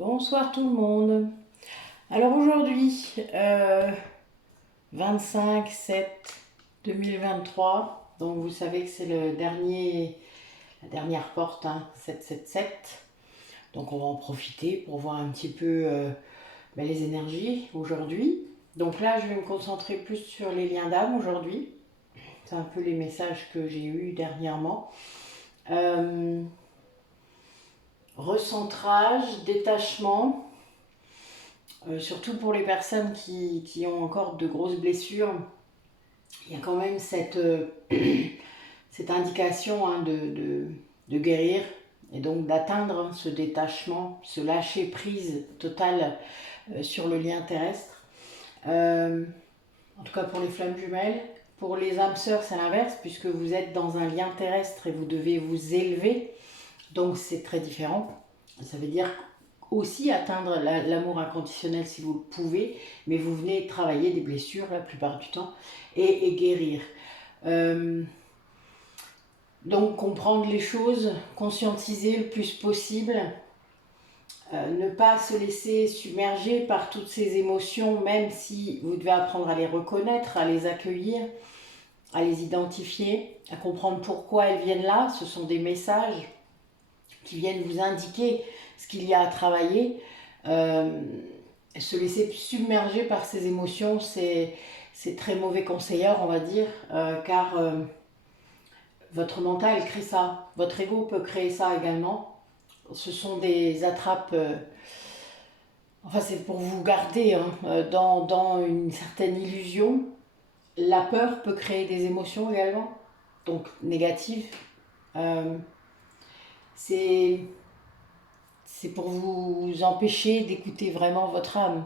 Bonsoir tout le monde. Alors aujourd'hui, 25/7/2023, donc vous savez que c'est la dernière porte, 777. Donc on va en profiter pour voir un petit peu les énergies aujourd'hui. Donc là, je vais me concentrer plus sur les liens d'âme aujourd'hui. C'est un peu les messages que j'ai eus dernièrement. Recentrage, détachement, surtout pour les personnes qui ont encore de grosses blessures. Il y a quand même cette indication de guérir et donc d'atteindre ce détachement, ce lâcher prise total sur le lien terrestre. En tout cas pour les flammes jumelles. Pour les âmes sœurs, c'est l'inverse, puisque vous êtes dans un lien terrestre et vous devez vous élever. Donc c'est très différent. Ça veut dire aussi atteindre l'amour inconditionnel si vous le pouvez, mais vous venez travailler des blessures la plupart du temps et guérir. Donc comprendre les choses, conscientiser le plus possible, ne pas se laisser submerger par toutes ces émotions, même si vous devez apprendre à les reconnaître, à les accueillir, à les identifier, à comprendre pourquoi elles viennent là. Ce sont des messages qui viennent vous indiquer ce qu'il y a à travailler. Se laisser submerger par ces émotions, c'est très mauvais conseilleur, on va dire, car votre mental crée ça, votre ego peut créer ça également. Ce sont des attrapes, enfin c'est pour vous garder dans une certaine illusion. La peur peut créer des émotions également, donc négatives. C'est pour vous empêcher d'écouter vraiment votre âme.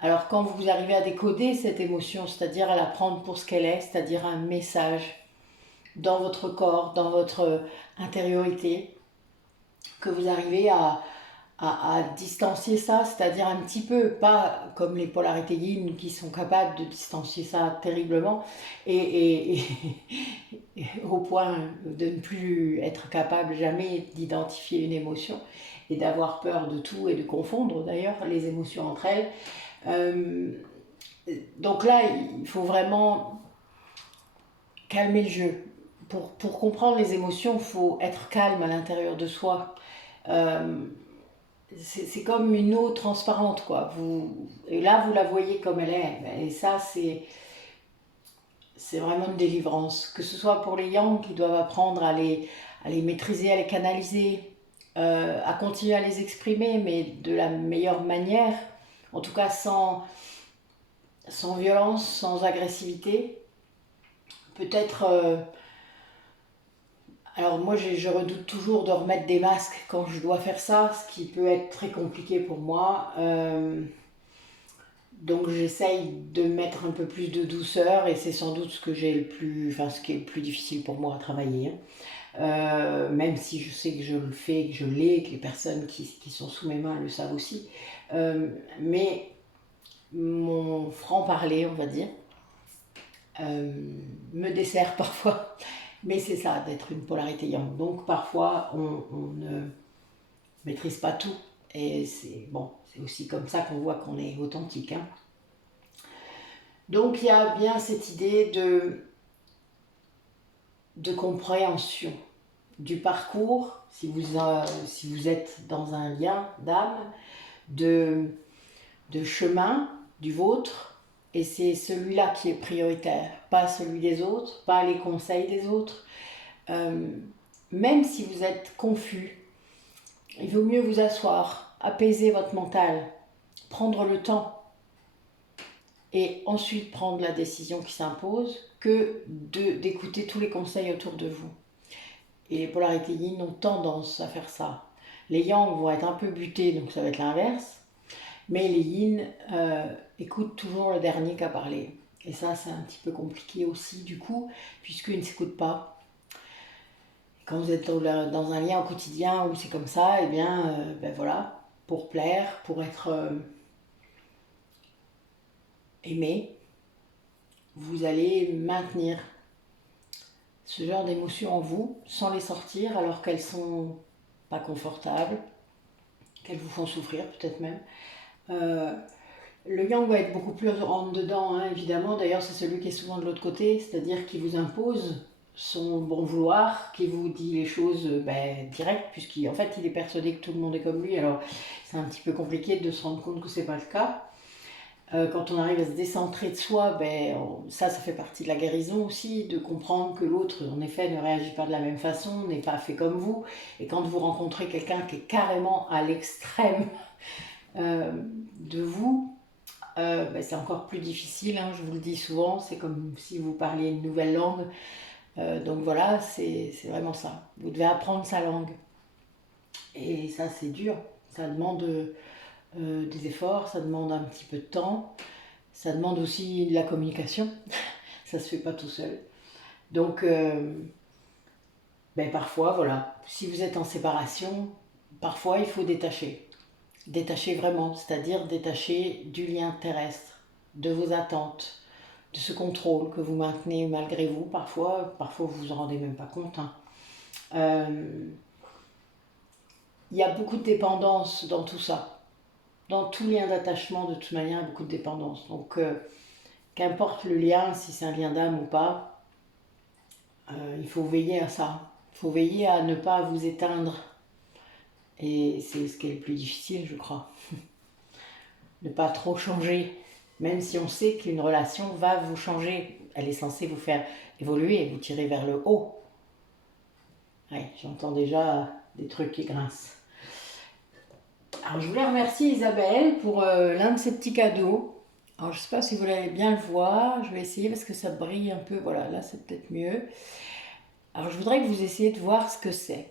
Alors quand vous arrivez à décoder cette émotion, c'est-à-dire à la prendre pour ce qu'elle est, c'est-à-dire un message dans votre corps, dans votre intériorité, que vous arrivez à distancier ça, c'est-à-dire un petit peu, pas comme les polarités yin qui sont capables de distancier ça terriblement et au point de ne plus être capable jamais d'identifier une émotion et d'avoir peur de tout et de confondre d'ailleurs les émotions entre elles. Donc là, il faut vraiment calmer le jeu. Pour comprendre les émotions, il faut être calme à l'intérieur de soi. C'est comme une eau transparente, quoi. Et là, vous la voyez comme elle est. Et ça, c'est vraiment une délivrance. Que ce soit pour les yang qui doivent apprendre à les maîtriser, à les canaliser, à continuer à les exprimer, mais de la meilleure manière. En tout cas, sans violence, sans agressivité. Peut-être... alors moi, je redoute toujours de remettre des masques quand je dois faire ça, ce qui peut être très compliqué pour moi. Donc j'essaye de mettre un peu plus de douceur et c'est sans doute ce que j'ai ce qui est le plus difficile pour moi à travailler. Même si je sais que je le fais, que je l'ai, que les personnes qui sont sous mes mains le savent aussi. Mais mon franc-parler, on va dire, me dessert parfois. Mais c'est ça, d'être une polarité yang. Donc parfois, on ne maîtrise pas tout. Et c'est aussi comme ça qu'on voit qu'on est authentique. Donc il y a bien cette idée de compréhension du parcours, si vous êtes dans un lien d'âme, de chemin du vôtre. Et c'est celui-là qui est prioritaire, pas celui des autres, pas les conseils des autres. Même si vous êtes confus, il vaut mieux vous asseoir, apaiser votre mental, prendre le temps et ensuite prendre la décision qui s'impose que d'écouter tous les conseils autour de vous. Et les polarités yin ont tendance à faire ça. Les yang vont être un peu butés, donc ça va être l'inverse. Mais les yin écoutent toujours le dernier qui a parlé. Et ça, c'est un petit peu compliqué aussi, du coup, puisqu'ils ne s'écoutent pas. Quand vous êtes dans un lien au quotidien où c'est comme ça, eh bien, voilà, pour plaire, pour être aimé, vous allez maintenir ce genre d'émotions en vous sans les sortir alors qu'elles sont pas confortables qu'elles vous font souffrir peut-être même. Le yang va être beaucoup plus rentre dedans, hein, évidemment. D'ailleurs, c'est celui qui est souvent de l'autre côté, c'est-à-dire qui vous impose son bon vouloir, qui vous dit les choses direct, puisqu'en fait, il est persuadé que tout le monde est comme lui. Alors, c'est un petit peu compliqué de se rendre compte que c'est pas le cas. Quand on arrive à se décentrer de soi, ça fait partie de la guérison aussi, de comprendre que l'autre, en effet, ne réagit pas de la même façon, n'est pas fait comme vous. Et quand vous rencontrez quelqu'un qui est carrément à l'extrême de vous, c'est encore plus difficile, hein, je vous le dis souvent, c'est comme si vous parliez une nouvelle langue. Donc voilà, c'est vraiment ça. Vous devez apprendre sa langue. Et ça, c'est dur. Ça demande des efforts, ça demande un petit peu de temps. Ça demande aussi de la communication. Ça se fait pas tout seul. Donc, parfois, voilà, si vous êtes en séparation, parfois il faut détacher. Détacher vraiment, c'est-à-dire détacher du lien terrestre, de vos attentes, de ce contrôle que vous maintenez malgré vous. Parfois vous vous en rendez même pas compte. Hein. Il y a beaucoup de dépendance dans tout ça. Dans tout lien d'attachement, de toute manière, il y a beaucoup de dépendance. Donc, qu'importe le lien, si c'est un lien d'âme ou pas, il faut veiller à ça. Il faut veiller à ne pas vous éteindre. Et c'est ce qui est le plus difficile, je crois. Ne pas trop changer. Même si on sait qu'une relation va vous changer. Elle est censée vous faire évoluer, vous tirer vers le haut. Ouais, j'entends déjà des trucs qui grincent. Alors, je voulais remercier Isabelle pour l'un de ses petits cadeaux. Alors, je ne sais pas si vous allez bien le voir. Je vais essayer parce que ça brille un peu. Voilà, là, c'est peut-être mieux. Alors, je voudrais que vous essayiez de voir ce que c'est.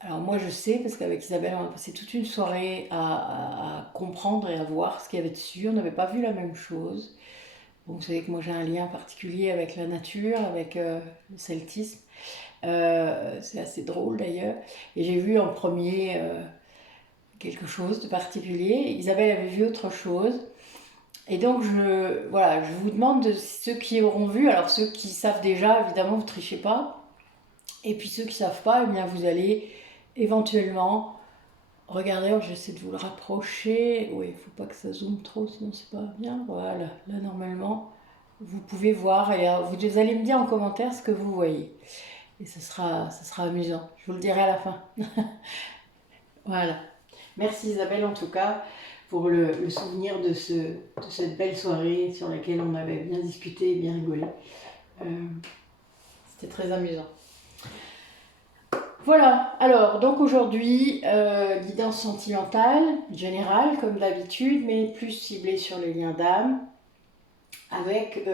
Alors, moi, je sais parce qu'avec Isabelle, on a passé toute une soirée à comprendre et à voir ce qu'il y avait dessus. On n'avait pas vu la même chose. Bon, vous savez que moi, j'ai un lien particulier avec la nature, avec le celtisme. C'est assez drôle, d'ailleurs. Et j'ai vu en premier... quelque chose de particulier. Isabelle avait vu autre chose. Et donc, je vous demande de ceux qui auront vu, alors ceux qui savent déjà, évidemment, vous ne trichez pas. Et puis ceux qui ne savent pas, eh bien, vous allez éventuellement regarder, j'essaie de vous le rapprocher. Oui, il ne faut pas que ça zoome trop, sinon c'est pas bien. Voilà, là, normalement, vous pouvez voir et vous allez me dire en commentaire ce que vous voyez. Et ça sera amusant. Je vous le dirai à la fin. Voilà. Merci Isabelle en tout cas pour le souvenir de cette belle soirée sur laquelle on avait bien discuté et bien rigolé. C'était très amusant. Voilà, alors donc aujourd'hui, guidance sentimentale, générale comme d'habitude, mais plus ciblée sur les liens d'âme, avec,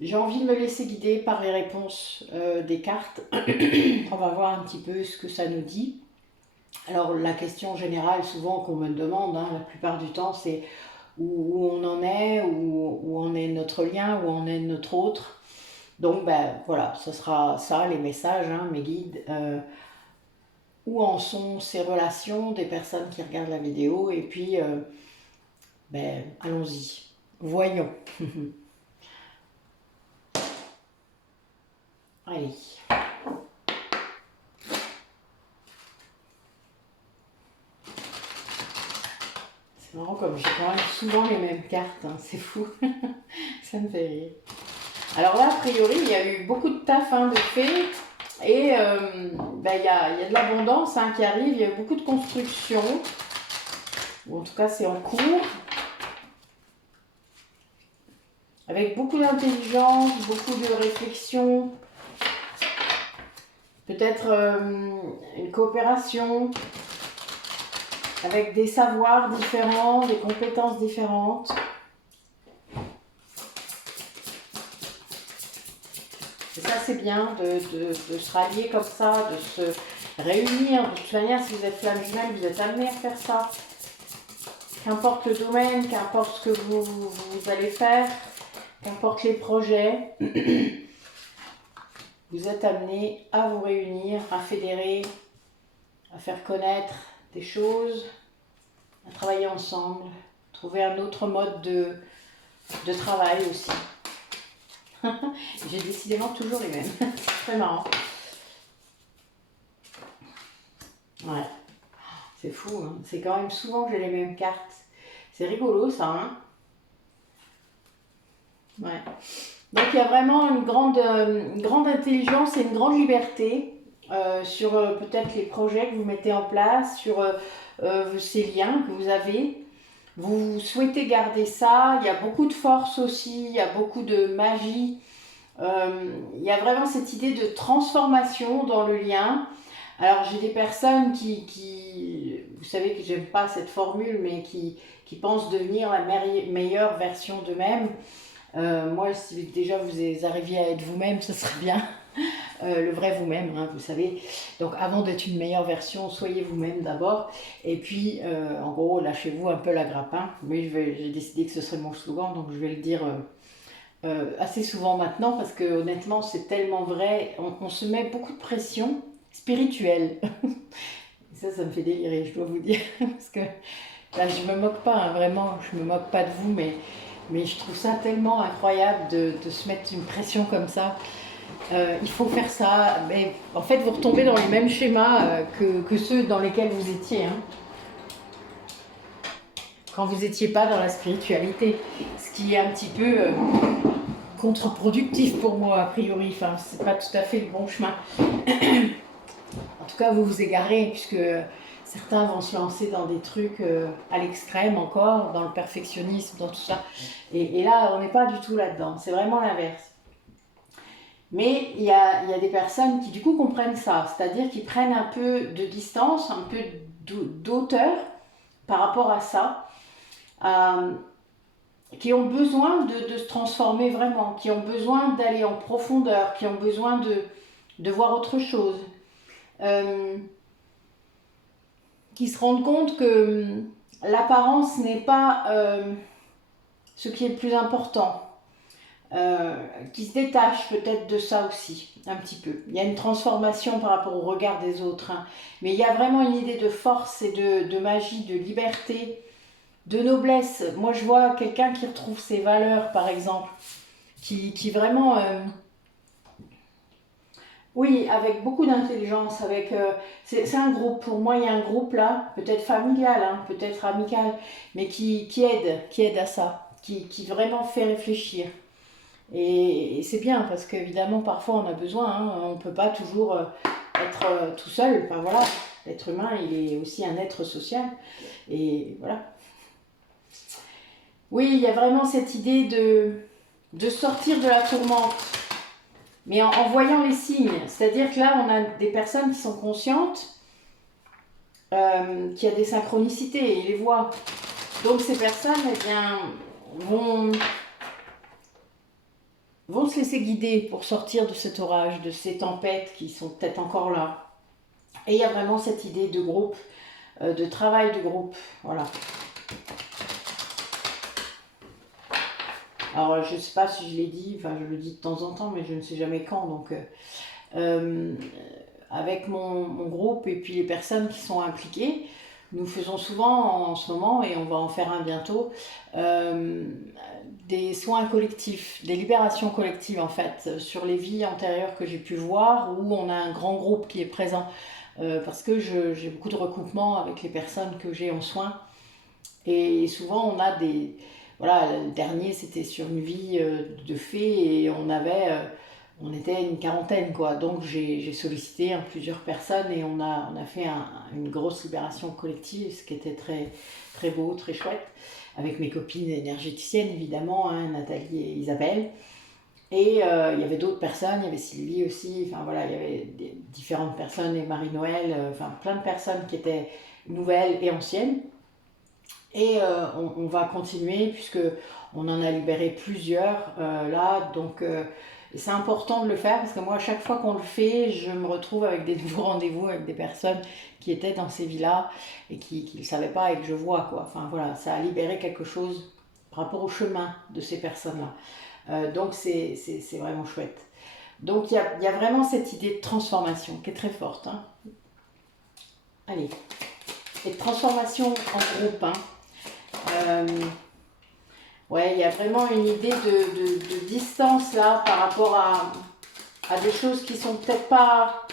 j'ai envie de me laisser guider par les réponses des cartes. On va voir un petit peu ce que ça nous dit. Alors la question générale souvent qu'on me demande, hein, la plupart du temps, c'est où on en est, où en est notre lien, où en est notre autre. Donc voilà, ce sera ça, les messages, hein, mes guides. Où en sont ces relations des personnes qui regardent la vidéo. Et puis, allons-y, voyons. Allez. C'est marrant comme j'ai quand même souvent les mêmes cartes, hein, c'est fou. Ça me fait rire. Alors là, a priori, il y a eu beaucoup de taf de fait. Et il y a de l'abondance qui arrive, il y a eu beaucoup de construction. Ou en tout cas, c'est en cours. Avec beaucoup d'intelligence, beaucoup de réflexion. Peut-être une coopération. Avec des savoirs différents, des compétences différentes. Et ça, c'est bien de se rallier comme ça, de se réunir. De toute manière, si vous êtes flamme jumelle, vous êtes amené à faire ça. Qu'importe le domaine, qu'importe ce que vous allez faire, qu'importe les projets, vous êtes amené à vous réunir, à fédérer, à faire connaître des choses, à travailler ensemble, trouver un autre mode de travail aussi. J'ai décidément toujours les mêmes. C'est très marrant. Ouais. C'est fou, hein. C'est quand même souvent que j'ai les mêmes cartes. C'est rigolo ça, hein. Ouais. Donc il y a vraiment une grande intelligence et une grande liberté sur peut-être les projets que vous mettez en place, sur ces liens que vous avez. Vous souhaitez garder ça, il y a beaucoup de force aussi, il y a beaucoup de magie. Il y a vraiment cette idée de transformation dans le lien. Alors j'ai des personnes vous savez que j'aime pas cette formule, mais qui pensent devenir la meilleure version d'eux-mêmes. Moi, si déjà vous arriviez à être vous-même, ce serait bien. Le vrai vous-même, hein, vous savez. Donc avant d'être une meilleure version, soyez vous-même d'abord. Et puis, en gros, lâchez-vous un peu la grappe. Hein. Oui, j'ai décidé que ce serait mon slogan, donc je vais le dire assez souvent maintenant, parce que honnêtement, c'est tellement vrai. On se met beaucoup de pression spirituelle. Ça me fait délirer, je dois vous dire. Parce que là, je me moque pas, hein, vraiment, je me moque pas de vous, mais je trouve ça tellement incroyable de se mettre une pression comme ça. Il faut faire ça. Mais en fait, vous retombez dans les mêmes schémas que ceux dans lesquels vous étiez. Hein. Quand vous n'étiez pas dans la spiritualité. Ce qui est un petit peu contre-productif pour moi, a priori. Enfin, c'est pas tout à fait le bon chemin. En tout cas, vous vous égarez, puisque certains vont se lancer dans des trucs à l'extrême encore, dans le perfectionnisme, dans tout ça. Et là, on n'est pas du tout là-dedans. C'est vraiment l'inverse. Mais il y a des personnes qui du coup comprennent ça, c'est-à-dire qu'ils prennent un peu de distance, un peu d'auteur par rapport à ça, qui ont besoin de se transformer vraiment, qui ont besoin d'aller en profondeur, qui ont besoin de voir autre chose, qui se rendent compte que l'apparence n'est pas ce qui est le plus important. Qui se détache peut-être de ça aussi, un petit peu. Il y a une transformation par rapport au regard des autres, hein. Mais il y a vraiment une idée de force et de magie, de liberté, de noblesse. Moi, je vois quelqu'un qui retrouve ses valeurs, par exemple, qui vraiment... oui, avec beaucoup d'intelligence, c'est un groupe. Pour moi, il y a un groupe là, peut-être familial, hein, peut-être amical, mais qui aide à ça, qui vraiment fait réfléchir. Et c'est bien parce qu'évidemment, parfois, on a besoin. Hein, on ne peut pas toujours être tout seul. Enfin voilà, l'être humain, il est aussi un être social. Et voilà. Oui, il y a vraiment cette idée de sortir de la tourmente, mais en voyant les signes. C'est-à-dire que là, on a des personnes qui sont conscientes qu'il y a des synchronicités, ils les voient. Donc ces personnes, eh bien, vont se laisser guider pour sortir de cet orage, de ces tempêtes qui sont peut-être encore là. Et il y a vraiment cette idée de groupe, de travail de groupe, voilà. Alors je ne sais pas si je l'ai dit, enfin je le dis de temps en temps, mais je ne sais jamais quand, donc avec mon groupe et puis les personnes qui sont impliquées, nous faisons souvent en ce moment, et on va en faire un bientôt, des soins collectifs, des libérations collectives en fait, sur les vies antérieures que j'ai pu voir, où on a un grand groupe qui est présent, parce que j'ai beaucoup de recoupements avec les personnes que j'ai en soins, et souvent on a des... Voilà, le dernier c'était sur une vie de fée, et on était une quarantaine, quoi. Donc j'ai sollicité plusieurs personnes, et on a fait une grosse libération collective, ce qui était très, très beau, très chouette, avec mes copines énergéticiennes évidemment, hein, Nathalie et Isabelle. Et il y avait d'autres personnes, il y avait Sylvie aussi, enfin voilà, il y avait différentes personnes, et Marie-Noël, enfin plein de personnes qui étaient nouvelles et anciennes. Et on va continuer, puisque on en a libéré plusieurs là, donc c'est important de le faire, parce que moi à chaque fois qu'on le fait, je me retrouve avec des nouveaux rendez-vous avec des personnes qui étaient dans ces vies-là et qui ne le savaient pas, et que je vois, quoi. Enfin voilà, ça a libéré quelque chose par rapport au chemin de ces personnes-là. Donc c'est vraiment chouette. Donc il y a vraiment cette idée de transformation qui est très forte, hein. Allez, et de transformation en groupe, hein. Ouais, il y a vraiment une idée de distance là par rapport à des choses qui sont peut-être pas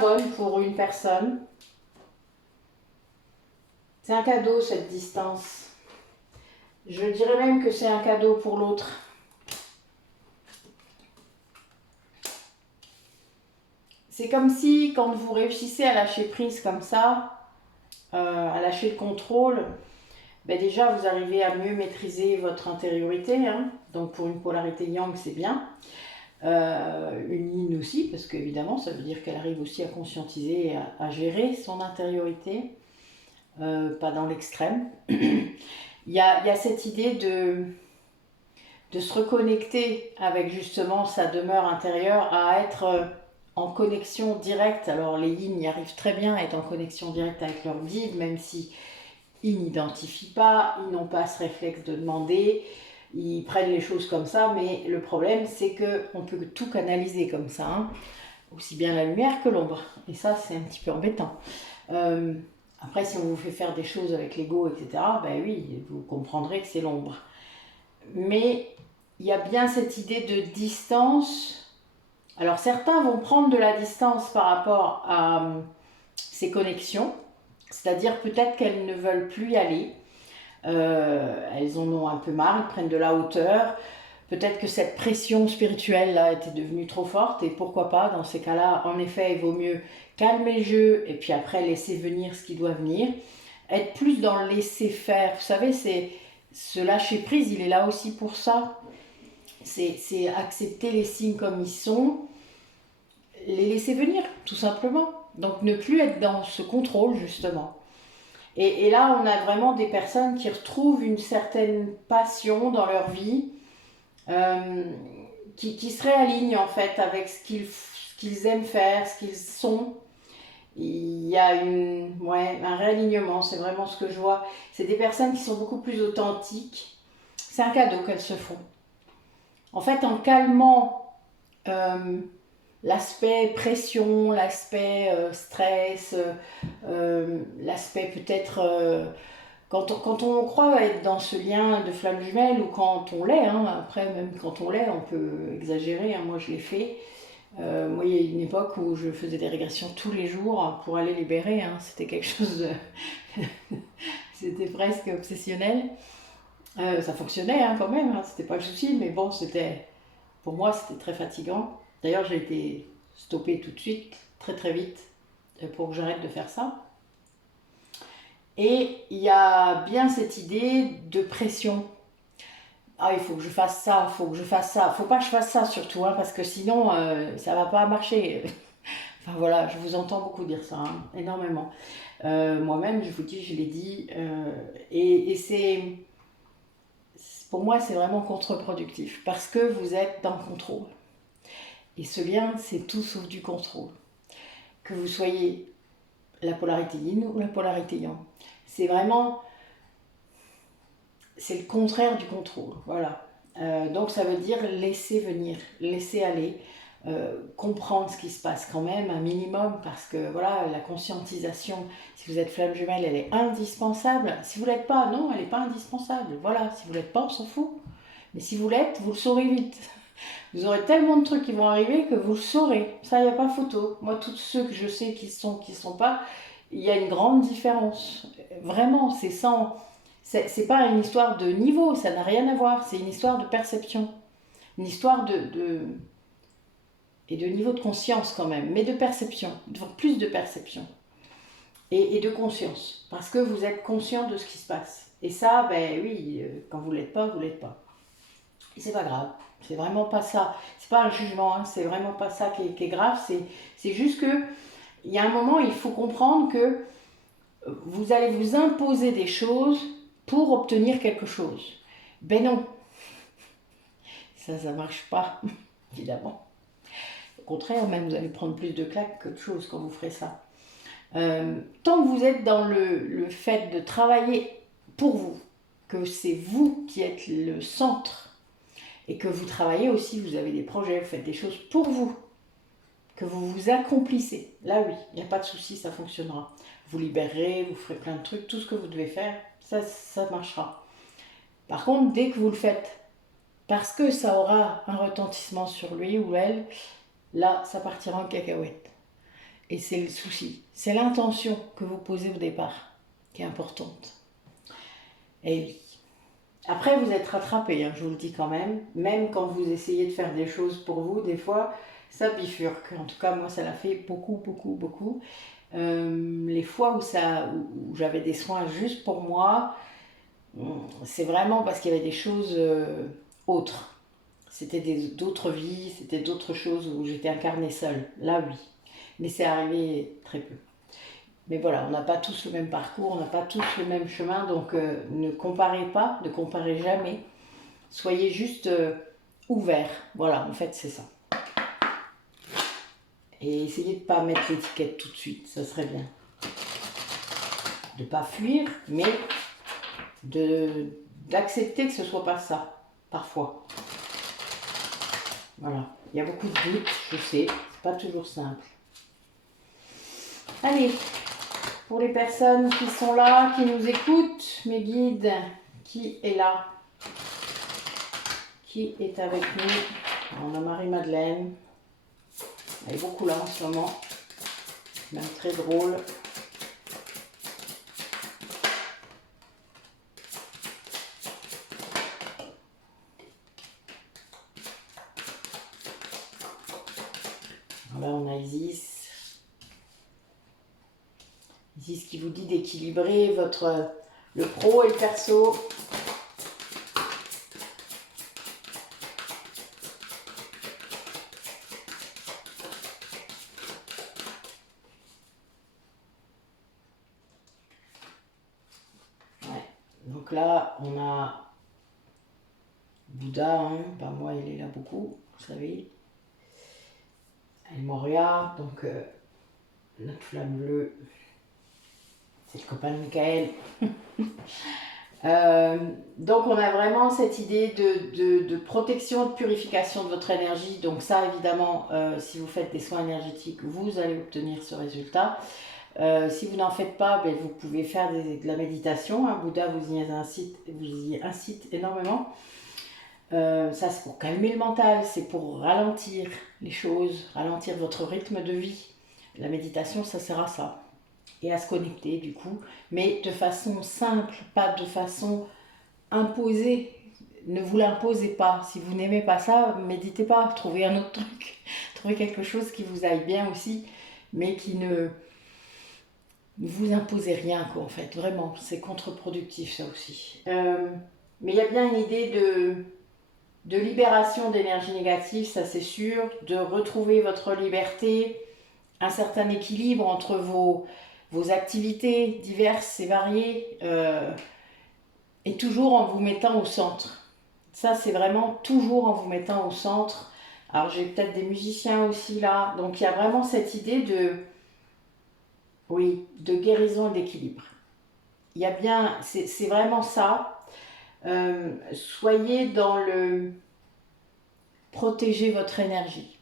bonnes pour une personne. C'est un cadeau, cette distance. Je dirais même que c'est un cadeau pour l'autre. C'est comme si, quand vous réussissez à lâcher prise comme ça, à lâcher le contrôle, ben déjà, vous arrivez à mieux maîtriser votre intériorité. Hein. Donc, pour une polarité yang, c'est bien. Une yin aussi, parce qu'évidemment, ça veut dire qu'elle arrive aussi à conscientiser et à gérer son intériorité, pas dans l'extrême. Il y a cette idée de se reconnecter avec justement sa demeure intérieure, à être en connexion directe. Alors les yin y arrivent très bien à être en connexion directe avec leur guide, même si ils n'identifient pas, ils n'ont pas ce réflexe de demander, ils prennent les choses comme ça, mais le problème c'est qu'on peut tout canaliser comme ça, hein, aussi bien la lumière que l'ombre, et ça c'est un petit peu embêtant. Après, si on vous fait faire des choses avec l'ego, etc., ben oui, vous comprendrez que c'est l'ombre. Mais il y a bien cette idée de distance. Alors certains vont prendre de la distance par rapport à ces connexions, c'est-à-dire peut-être qu'elles ne veulent plus y aller, elles en ont un peu marre, elles prennent de la hauteur, peut-être que cette pression spirituelle là était devenue trop forte, et pourquoi pas, dans ces cas-là, en effet, il vaut mieux calmer le jeu et puis après laisser venir ce qui doit venir, être plus dans le laisser faire. Vous savez, c'est ce lâcher prise, il est là aussi pour ça. C'est accepter les signes comme ils sont, les laisser venir, tout simplement. Donc ne plus être dans ce contrôle, justement. Et là, on a vraiment des personnes qui retrouvent une certaine passion dans leur vie, qui se réalignent en fait avec ce qu'ils aiment faire, ce qu'ils sont. Il y a un réalignement, c'est vraiment ce que je vois. C'est des personnes qui sont beaucoup plus authentiques. C'est un cadeau qu'elles se font. En fait, en calmant l'aspect pression, l'aspect stress, l'aspect peut-être... quand on croit être dans ce lien de flamme jumelle, ou quand on l'est, hein, après même quand on l'est, on peut exagérer, hein, moi je l'ai fait. Moi, il y a une époque où je faisais des régressions tous les jours pour aller libérer, hein. C'était quelque chose de... c'était presque obsessionnel. Ça fonctionnait hein, quand même, hein. C'était pas le souci, mais bon, pour moi, c'était très fatigant. D'ailleurs, j'ai été stoppée tout de suite, très très vite, pour que j'arrête de faire ça. Et il y a bien cette idée de pression. Ah, il faut que je fasse ça, il faut que je fasse ça. Faut pas que je fasse ça surtout, hein, parce que sinon, ça va pas marcher. Enfin voilà, je vous entends beaucoup dire ça, hein, énormément. Moi-même, je vous dis, je l'ai dit. Et pour moi, c'est vraiment contre-productif, parce que vous êtes dans le contrôle. Et ce lien, c'est tout sauf du contrôle. Que vous soyez la polarité yin ou la polarité yang. C'est vraiment... c'est le contraire du contrôle, voilà. Donc ça veut dire laisser venir, laisser aller, comprendre ce qui se passe quand même, un minimum, parce que voilà, la conscientisation, si vous êtes flamme jumelle, elle est indispensable. Si vous ne l'êtes pas, non, elle n'est pas indispensable. Voilà, si vous ne l'êtes pas, on s'en fout. Mais si vous l'êtes, vous le saurez vite. Vous aurez tellement de trucs qui vont arriver que vous le saurez. Ça, il n'y a pas photo. Moi, tous ceux que je sais qui sont pas, il y a une grande différence. Vraiment, c'est sans... c'est pas une histoire de niveau, ça n'a rien à voir. C'est une histoire de perception. Une histoire et de niveau de conscience quand même, mais de perception, plus de perception. Et de conscience. Parce que vous êtes conscient de ce qui se passe. Et ça, ben oui, quand vous l'êtes pas, vous l'êtes pas. Et c'est pas grave. C'est vraiment pas ça. C'est pas un jugement, hein, c'est vraiment pas ça qui est grave. C'est juste que il y a un moment, il faut comprendre que vous allez vous imposer des choses pour obtenir quelque chose. Ben non. Ça marche pas, évidemment. Au contraire, même, vous allez prendre plus de claques que de choses quand vous ferez ça. Tant que vous êtes dans le fait de travailler pour vous, que c'est vous qui êtes le centre, et que vous travaillez aussi, vous avez des projets, vous faites des choses pour vous, que vous vous accomplissez. Là, oui, il n'y a pas de souci, ça fonctionnera. Vous libérerez, vous ferez plein de trucs, tout ce que vous devez faire, ça marchera. Par contre, dès que vous le faites, parce que ça aura un retentissement sur lui ou elle, là, ça partira en cacahuète. Et c'est le souci. C'est l'intention que vous posez au départ qui est importante. Et oui. Après, vous êtes rattrapé, hein, je vous le dis quand même. Même quand vous essayez de faire des choses pour vous, des fois, ça bifurque. En tout cas, moi, ça l'a fait beaucoup, beaucoup, beaucoup. Les fois où j'avais des soins juste pour moi, c'est vraiment parce qu'il y avait des choses autres. C'était d'autres vies, c'était d'autres choses où j'étais incarnée seule. Là, oui. Mais c'est arrivé très peu. Mais voilà, on n'a pas tous le même parcours, on n'a pas tous le même chemin, donc ne comparez pas, ne comparez jamais. Soyez juste ouverts. Voilà, en fait, c'est ça. Et essayez de ne pas mettre l'étiquette tout de suite, ça serait bien. De ne pas fuir, mais d'accepter que ce ne soit pas ça, parfois. Voilà, il y a beaucoup de doutes, je sais, c'est pas toujours simple. Allez, pour les personnes qui sont là, qui nous écoutent, mes guides, qui est là? Qui est avec nous? On a Marie-Madeleine. Elle est beaucoup là en ce moment. Même très drôle. Là, on a Isis. Isis qui vous dit d'équilibrer le pro et le perso. Donc là, on a Bouddha, hein. Ben moi il est là beaucoup, vous savez. El Moria, donc notre flamme bleue, c'est le copain de Michael. Donc on a vraiment cette idée de protection, de purification de votre énergie. Donc ça évidemment, si vous faites des soins énergétiques, vous allez obtenir ce résultat. Si vous n'en faites pas, ben, vous pouvez faire de la méditation. Hein. Bouddha vous y incite énormément. Ça c'est pour calmer le mental, c'est pour ralentir les choses, ralentir votre rythme de vie. La méditation, ça sert à ça. Et à se connecter du coup, mais de façon simple, pas de façon imposée. Ne vous l'imposez pas. Si vous n'aimez pas ça, méditez pas, trouvez un autre truc. Trouvez quelque chose qui vous aille bien aussi, mais qui ne vous imposez rien, quoi, en fait. Vraiment, c'est contre-productif ça aussi. Mais il y a bien une idée de libération d'énergie négative, ça c'est sûr, de retrouver votre liberté, un certain équilibre entre vos activités diverses et variées, et toujours en vous mettant au centre. Ça, c'est vraiment toujours en vous mettant au centre. Alors, j'ai peut-être des musiciens aussi là. Donc, il y a vraiment cette idée de guérison et d'équilibre. Il y a bien, c'est vraiment ça. Soyez dans le protéger votre énergie.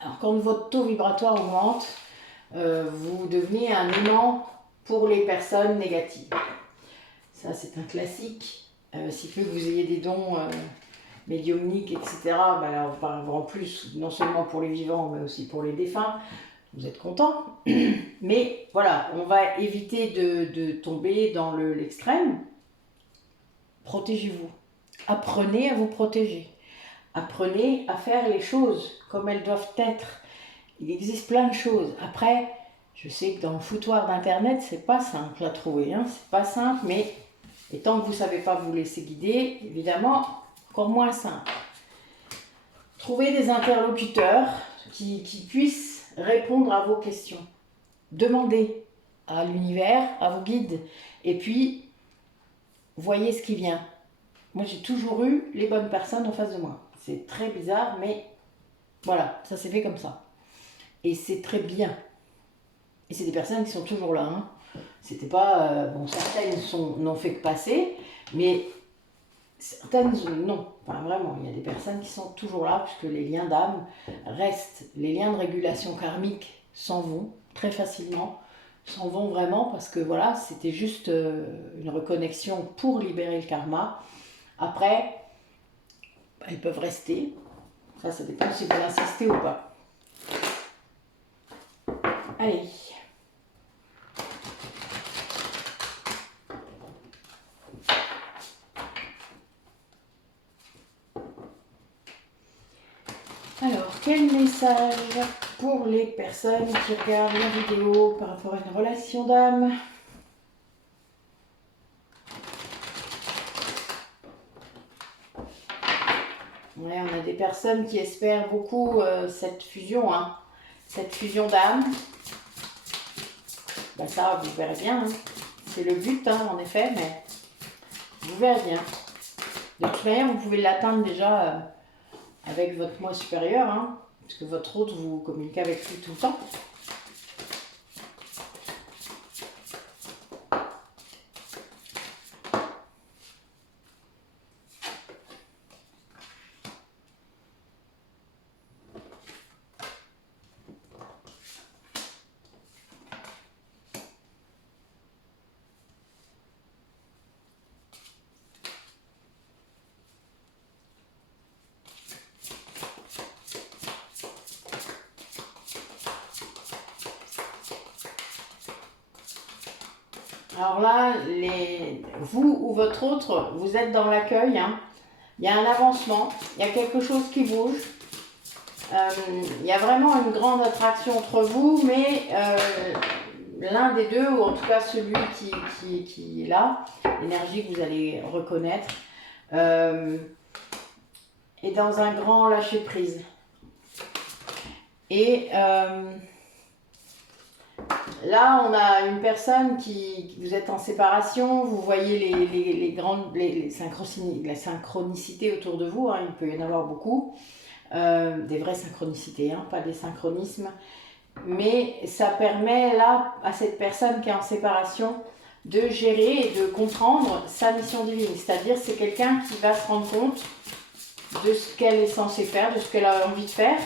Alors, quand votre taux vibratoire augmente, vous devenez un aimant pour les personnes négatives. Ça, c'est un classique. S'il peut que vous ayez des dons médiumniques, etc., ben là, en plus, non seulement pour les vivants, mais aussi pour les défunts, vous êtes content. Mais voilà, on va éviter de tomber dans l'extrême. Protégez-vous. Apprenez à vous protéger. Apprenez à faire les choses comme elles doivent être. Il existe plein de choses. Après, je sais que dans le foutoir d'internet, c'est pas simple à trouver. Hein. C'est pas simple, mais et tant que vous ne savez pas vous laisser guider, évidemment, encore moins simple. Trouvez des interlocuteurs qui puissent répondre à vos questions. Demandez à l'univers, à vos guides, et puis voyez ce qui vient. Moi, j'ai toujours eu les bonnes personnes en face de moi. C'est très bizarre, mais voilà, ça s'est fait comme ça. Et c'est très bien. Et c'est des personnes qui sont toujours là. Hein. C'était pas... bon, certaines n'ont fait que passer, mais certaines, non. Enfin, vraiment, il y a des personnes qui sont toujours là, puisque les liens d'âme restent. Les liens de régulation karmique s'en vont très facilement. S'en vont vraiment, parce que voilà, c'était juste une reconnexion pour libérer le karma. Après, elles peuvent rester. Ça dépend si vous insistez ou pas. Allez. quel message pour les personnes qui regardent la vidéo par rapport à une relation d'âme? Ouais, on a des personnes qui espèrent beaucoup cette fusion, hein, cette fusion d'âme. Ben ça, vous verrez bien, hein. C'est le but, hein, en effet, mais vous verrez bien. De toute manière, vous pouvez l'atteindre déjà avec votre moi supérieur, hein, parce que votre hôte, vous communiquez avec lui tout le temps. Alors là, vous ou votre autre, vous êtes dans l'accueil, hein. Il y a un avancement, il y a quelque chose qui bouge. Il y a vraiment une grande attraction entre vous, mais l'un des deux, ou en tout cas celui qui est là, l'énergie que vous allez reconnaître, est dans un grand lâcher-prise. Et là, on a une personne vous êtes en séparation, vous voyez la synchronicité autour de vous, hein, il peut y en avoir beaucoup, des vraies synchronicités, hein, pas des synchronismes, mais ça permet là à cette personne qui est en séparation de gérer et de comprendre sa mission divine, c'est-à-dire c'est quelqu'un qui va se rendre compte de ce qu'elle est censée faire, de ce qu'elle a envie de faire.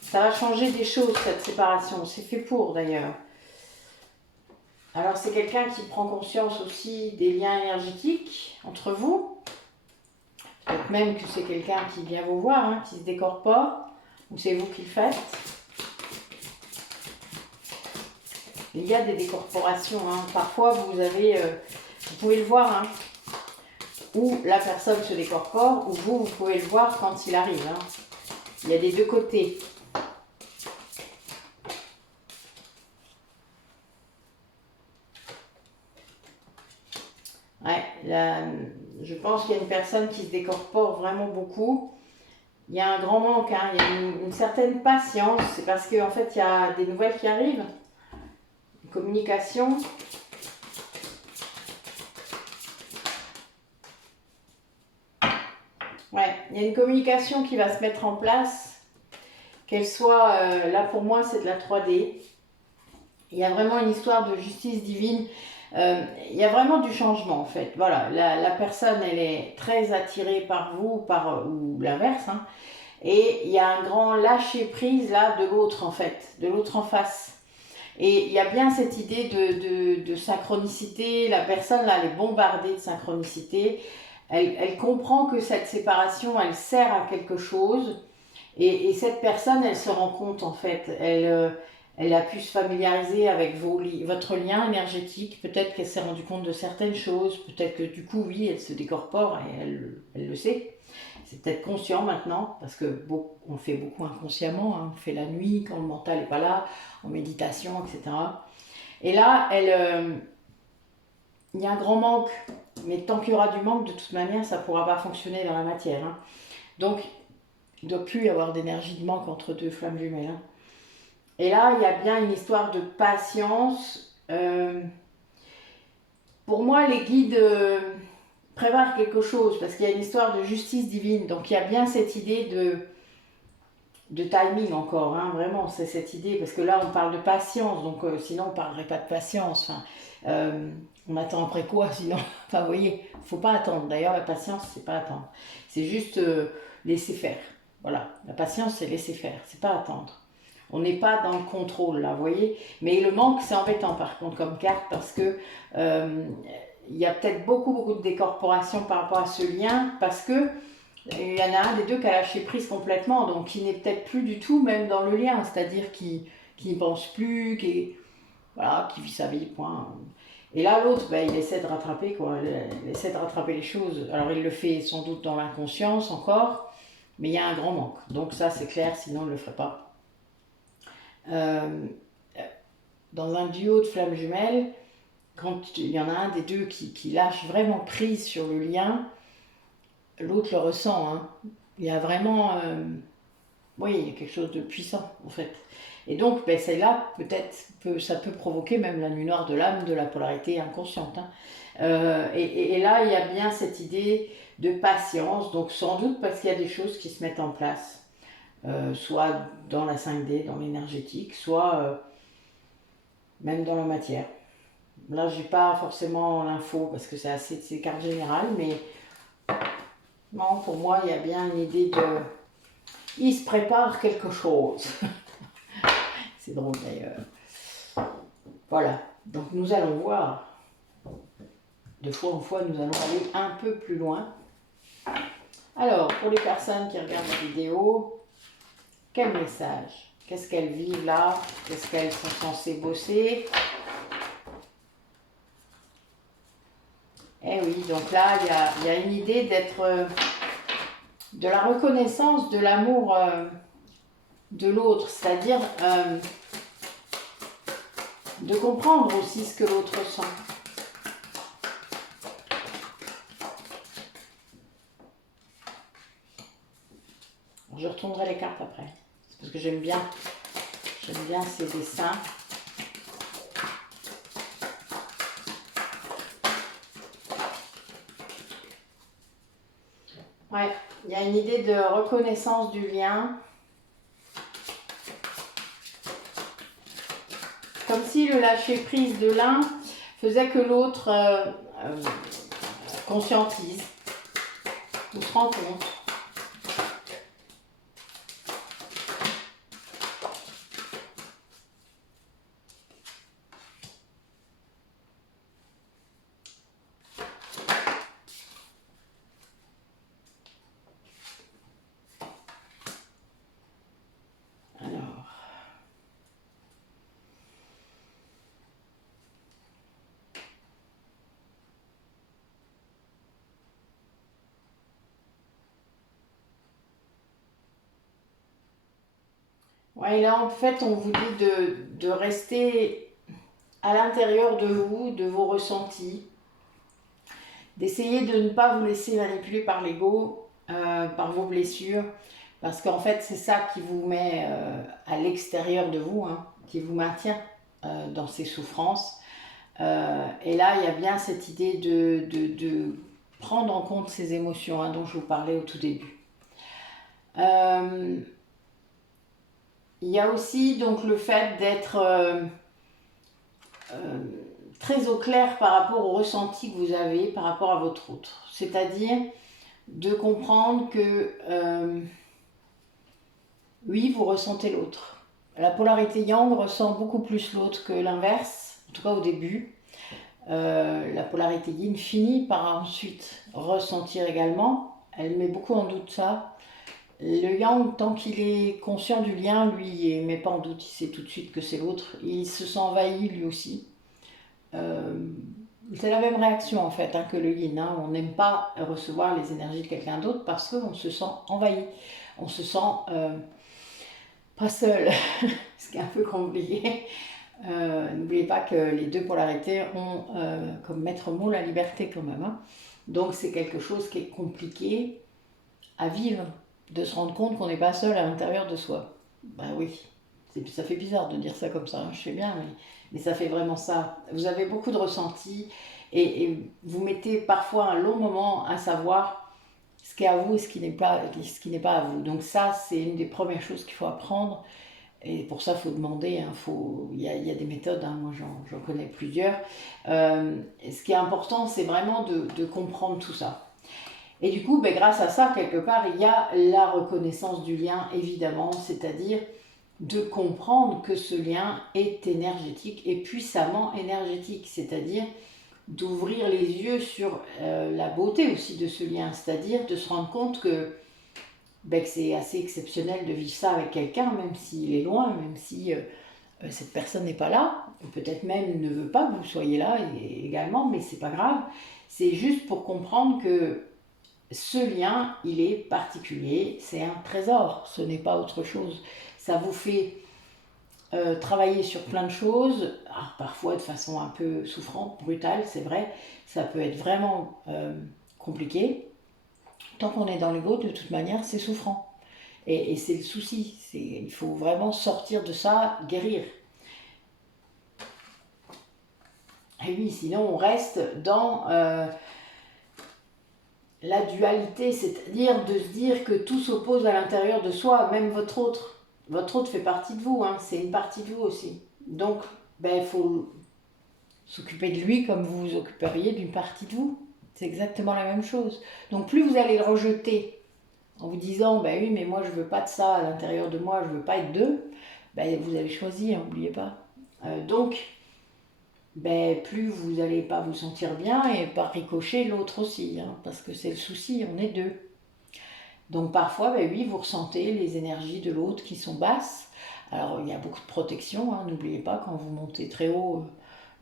Ça va changer des choses, cette séparation, c'est fait pour d'ailleurs. Alors c'est quelqu'un qui prend conscience aussi des liens énergétiques entre vous. Peut-être même que c'est quelqu'un qui vient vous voir, hein, qui se décorpore, ou c'est vous qui le faites. Il y a des décorporations, hein. Parfois vous pouvez le voir, hein, où la personne se décorpore, ou vous pouvez le voir quand il arrive, hein. Il y a des deux côtés. Ouais, je pense qu'il y a une personne qui se décorpore vraiment beaucoup. Il y a un grand manque, hein, il y a une certaine patience, c'est parce qu'en fait il y a des nouvelles qui arrivent, une communication. Ouais, il y a une communication qui va se mettre en place, qu'elle soit, là pour moi c'est de la 3D. Il y a vraiment une histoire de justice divine. Il y a vraiment du changement en fait. Voilà, la personne elle est très attirée par vous, ou l'inverse, hein. Et il y a un grand lâcher prise là de l'autre en fait, de l'autre en face. Et il y a bien cette idée de synchronicité. La personne là, elle est bombardée de synchronicité. Elle comprend que cette séparation, elle sert à quelque chose. Et cette personne, elle se rend compte en fait. Elle a pu se familiariser avec votre lien énergétique. Peut-être qu'elle s'est rendue compte de certaines choses. Peut-être que du coup, oui, elle se décorpore et elle le sait. C'est peut-être conscient maintenant, parce que on le fait beaucoup inconsciemment, hein. On le fait la nuit, quand le mental n'est pas là, en méditation, etc. Et là, il y a un grand manque, mais tant qu'il y aura du manque, de toute manière, ça ne pourra pas fonctionner dans la matière, hein. Donc, il ne doit plus y avoir d'énergie de manque entre deux flammes jumelles, hein. Et là, il y a bien une histoire de patience. Pour moi, les guides préparent quelque chose, parce qu'il y a une histoire de justice divine. Donc, il y a bien cette idée de timing encore, hein, vraiment, c'est cette idée, parce que là, on parle de patience, donc sinon, on ne parlerait pas de patience. Enfin, on attend après quoi, sinon? Enfin, vous voyez, il ne faut pas attendre. D'ailleurs, la patience, c'est pas attendre. C'est juste laisser faire. Voilà, la patience, c'est laisser faire, c'est pas attendre. On n'est pas dans le contrôle là, vous voyez. Mais le manque, c'est embêtant par contre comme carte, parce que il y a peut-être beaucoup de décorporation par rapport à ce lien, parce que il y en a un des deux qui a lâché prise complètement, donc qui n'est peut-être plus du tout même dans le lien, c'est-à-dire qui n'y pense plus, qui vit sa vie, point. Et là, l'autre, ben, il essaie de rattraper, quoi. Il essaie de rattraper les choses. Alors, il le fait sans doute dans l'inconscience encore, mais il y a un grand manque. Donc ça c'est clair, sinon on ne le ferait pas. Dans un duo de flammes jumelles, quand il y en a un des deux qui lâche vraiment prise sur le lien, l'autre le ressent. Hein. Il y a vraiment... oui, il y a quelque chose de puissant en fait. Et donc, ben, c'est là, peut-être, ça peut provoquer même la nuit noire de l'âme, de la polarité inconsciente. Hein. Et là, il y a bien cette idée de patience, donc sans doute parce qu'il y a des choses qui se mettent en place, soit dans la 5D, dans l'énergétique, soit même dans la matière. Là, j'ai pas forcément l'info parce que c'est cartes générales, mais non, pour moi, il y a bien une idée de... Il se prépare quelque chose. C'est drôle d'ailleurs. Voilà, donc nous allons voir. De fois en fois, nous allons aller un peu plus loin. Alors, pour les personnes qui regardent la vidéo, quel message? Qu'est-ce qu'elles vivent là? Qu'est-ce qu'elles sont censées bosser? Eh oui, donc là, il y a une idée d'être... de la reconnaissance de l'amour de l'autre, c'est-à-dire de comprendre aussi ce que l'autre sent. Je retournerai les cartes après, c'est parce que j'aime bien ces dessins. Ouais, il y a une idée de reconnaissance du lien. Comme si le lâcher-prise de l'un faisait que l'autre conscientise ou se rend compte. Ouais, là, en fait, on vous dit de rester à l'intérieur de vous, de vos ressentis, d'essayer de ne pas vous laisser manipuler par l'ego, par vos blessures, parce qu'en fait, c'est ça qui vous met à l'extérieur de vous, hein, qui vous maintient dans ces souffrances. Et là, il y a bien cette idée de prendre en compte ces émotions hein, dont je vous parlais au tout début. Il y a aussi donc le fait d'être très au clair par rapport au ressenti que vous avez par rapport à votre autre. C'est-à-dire de comprendre que oui, vous ressentez l'autre. La polarité yang ressent beaucoup plus l'autre que l'inverse, en tout cas au début. La polarité yin finit par ensuite ressentir également. Elle met beaucoup en doute ça. Le yang, tant qu'il est conscient du lien, lui, il ne met pas en doute, il sait tout de suite que c'est l'autre. Il se sent envahi lui aussi. C'est la même réaction en fait hein, que le yin. Hein. On n'aime pas recevoir les énergies de quelqu'un d'autre parce qu'on se sent envahi. On se sent pas seul, ce qui est un peu compliqué. N'oubliez pas que les deux polarités ont comme maître mot la liberté quand même. Hein. Donc c'est quelque chose qui est compliqué à vivre, de se rendre compte qu'on n'est pas seul à l'intérieur de soi. Ben oui, ça fait bizarre de dire ça comme ça, hein, je sais bien, mais ça fait vraiment ça. Vous avez beaucoup de ressentis et vous mettez parfois un long moment à savoir ce qui est à vous et ce qui n'est pas à vous. Donc ça, c'est une des premières choses qu'il faut apprendre. Et pour ça, il faut demander, hein, il y a des méthodes, hein, moi j'en connais plusieurs. Ce qui est important, c'est vraiment de comprendre tout ça. Et du coup, ben, grâce à ça, quelque part, il y a la reconnaissance du lien, évidemment, c'est-à-dire de comprendre que ce lien est énergétique et puissamment énergétique, c'est-à-dire d'ouvrir les yeux sur la beauté aussi de ce lien, c'est-à-dire de se rendre compte que c'est assez exceptionnel de vivre ça avec quelqu'un, même s'il est loin, même si cette personne n'est pas là, peut-être même ne veut pas que vous soyez là également, mais c'est pas grave. C'est juste pour comprendre que ce lien, il est particulier, c'est un trésor, ce n'est pas autre chose. Ça vous fait travailler sur plein de choses, alors parfois de façon un peu souffrante, brutale, c'est vrai, ça peut être vraiment compliqué. Tant qu'on est dans l'ego, de toute manière, c'est souffrant. Et c'est le souci, il faut vraiment sortir de ça, guérir. Et oui, sinon on reste dans la dualité, c'est-à-dire de se dire que tout s'oppose à l'intérieur de soi, même votre autre. Votre autre fait partie de vous, hein, c'est une partie de vous aussi. Donc, il faut s'occuper de lui comme vous vous occuperiez d'une partie de vous. C'est exactement la même chose. Donc plus vous allez le rejeter en vous disant, ben oui, mais moi je veux pas de ça à l'intérieur de moi, je veux pas être deux, vous avez choisi, n'oubliez pas. Donc, plus vous n'allez pas vous sentir bien et par ricochet l'autre aussi, hein, parce que c'est le souci, on est deux. Donc parfois, oui, vous ressentez les énergies de l'autre qui sont basses. Alors il y a beaucoup de protection, hein, n'oubliez pas, quand vous montez très haut,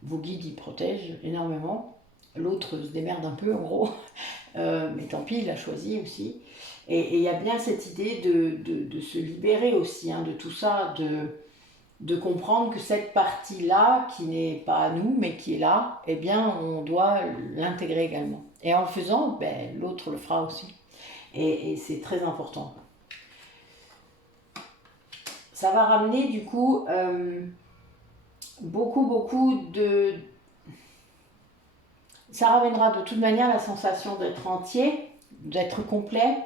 vos guides ils protègent énormément. L'autre se démerde un peu en gros, mais tant pis, il a choisi aussi. Et il y a bien cette idée de se libérer aussi, hein, de tout ça, de comprendre que cette partie-là, qui n'est pas à nous, mais qui est là, eh bien, on doit l'intégrer également. Et en le faisant, l'autre le fera aussi. Et c'est très important. Ça va ramener du coup beaucoup de... Ça ramènera de toute manière la sensation d'être entier, d'être complet.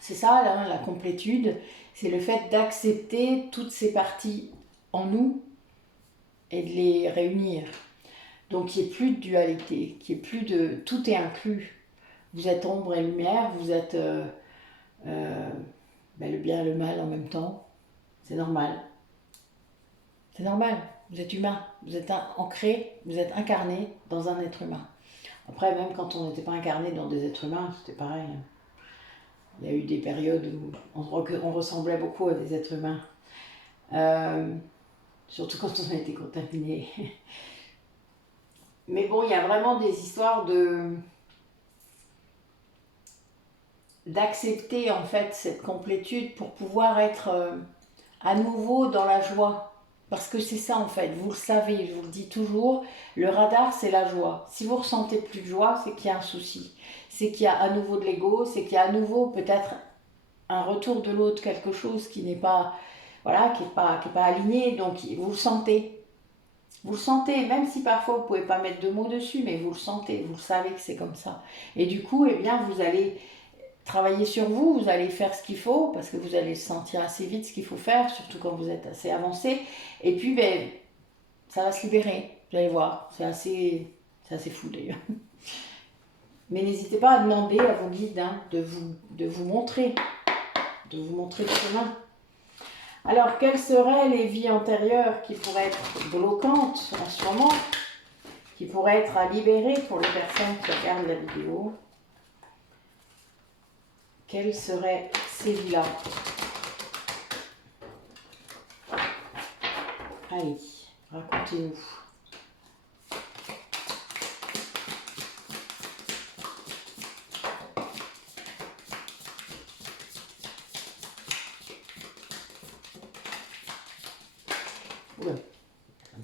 C'est ça, là, la complétude. C'est le fait d'accepter toutes ces parties en nous et de les réunir. Donc qu'il n'y ait plus de dualité, qu'il n'y ait plus de... Tout est inclus. Vous êtes ombre et lumière, vous êtes le bien et le mal en même temps. C'est normal. C'est normal. Vous êtes humain. Vous êtes ancré, vous êtes incarné dans un être humain. Après, même quand on n'était pas incarné dans des êtres humains, c'était pareil. Il y a eu des périodes où on ressemblait beaucoup à des êtres humains. Surtout quand on a été contaminé. Mais bon, il y a vraiment des histoires d'accepter en fait cette complétude pour pouvoir être à nouveau dans la joie. Parce que c'est ça en fait, vous le savez, je vous le dis toujours, le radar c'est la joie. Si vous ressentez plus de joie, c'est qu'il y a un souci. C'est qu'il y a à nouveau de l'ego, c'est qu'il y a à nouveau peut-être un retour de l'autre, quelque chose qui n'est pas, voilà, qui est pas aligné, donc vous le sentez. Vous le sentez, même si parfois vous ne pouvez pas mettre de mots dessus, mais vous le sentez, vous le savez que c'est comme ça. Et du coup, vous allez travailler sur vous, vous allez faire ce qu'il faut, parce que vous allez sentir assez vite ce qu'il faut faire, surtout quand vous êtes assez avancé. Et puis, ça va se libérer, vous allez voir. C'est assez fou d'ailleurs. Mais n'hésitez pas à demander à vos guides de vous montrer le chemin. Alors, quelles seraient les vies antérieures qui pourraient être bloquantes en ce moment, qui pourraient être à libérer pour les personnes qui regardent la vidéo? Quelles seraient ces vies-là? Allez, racontez-nous.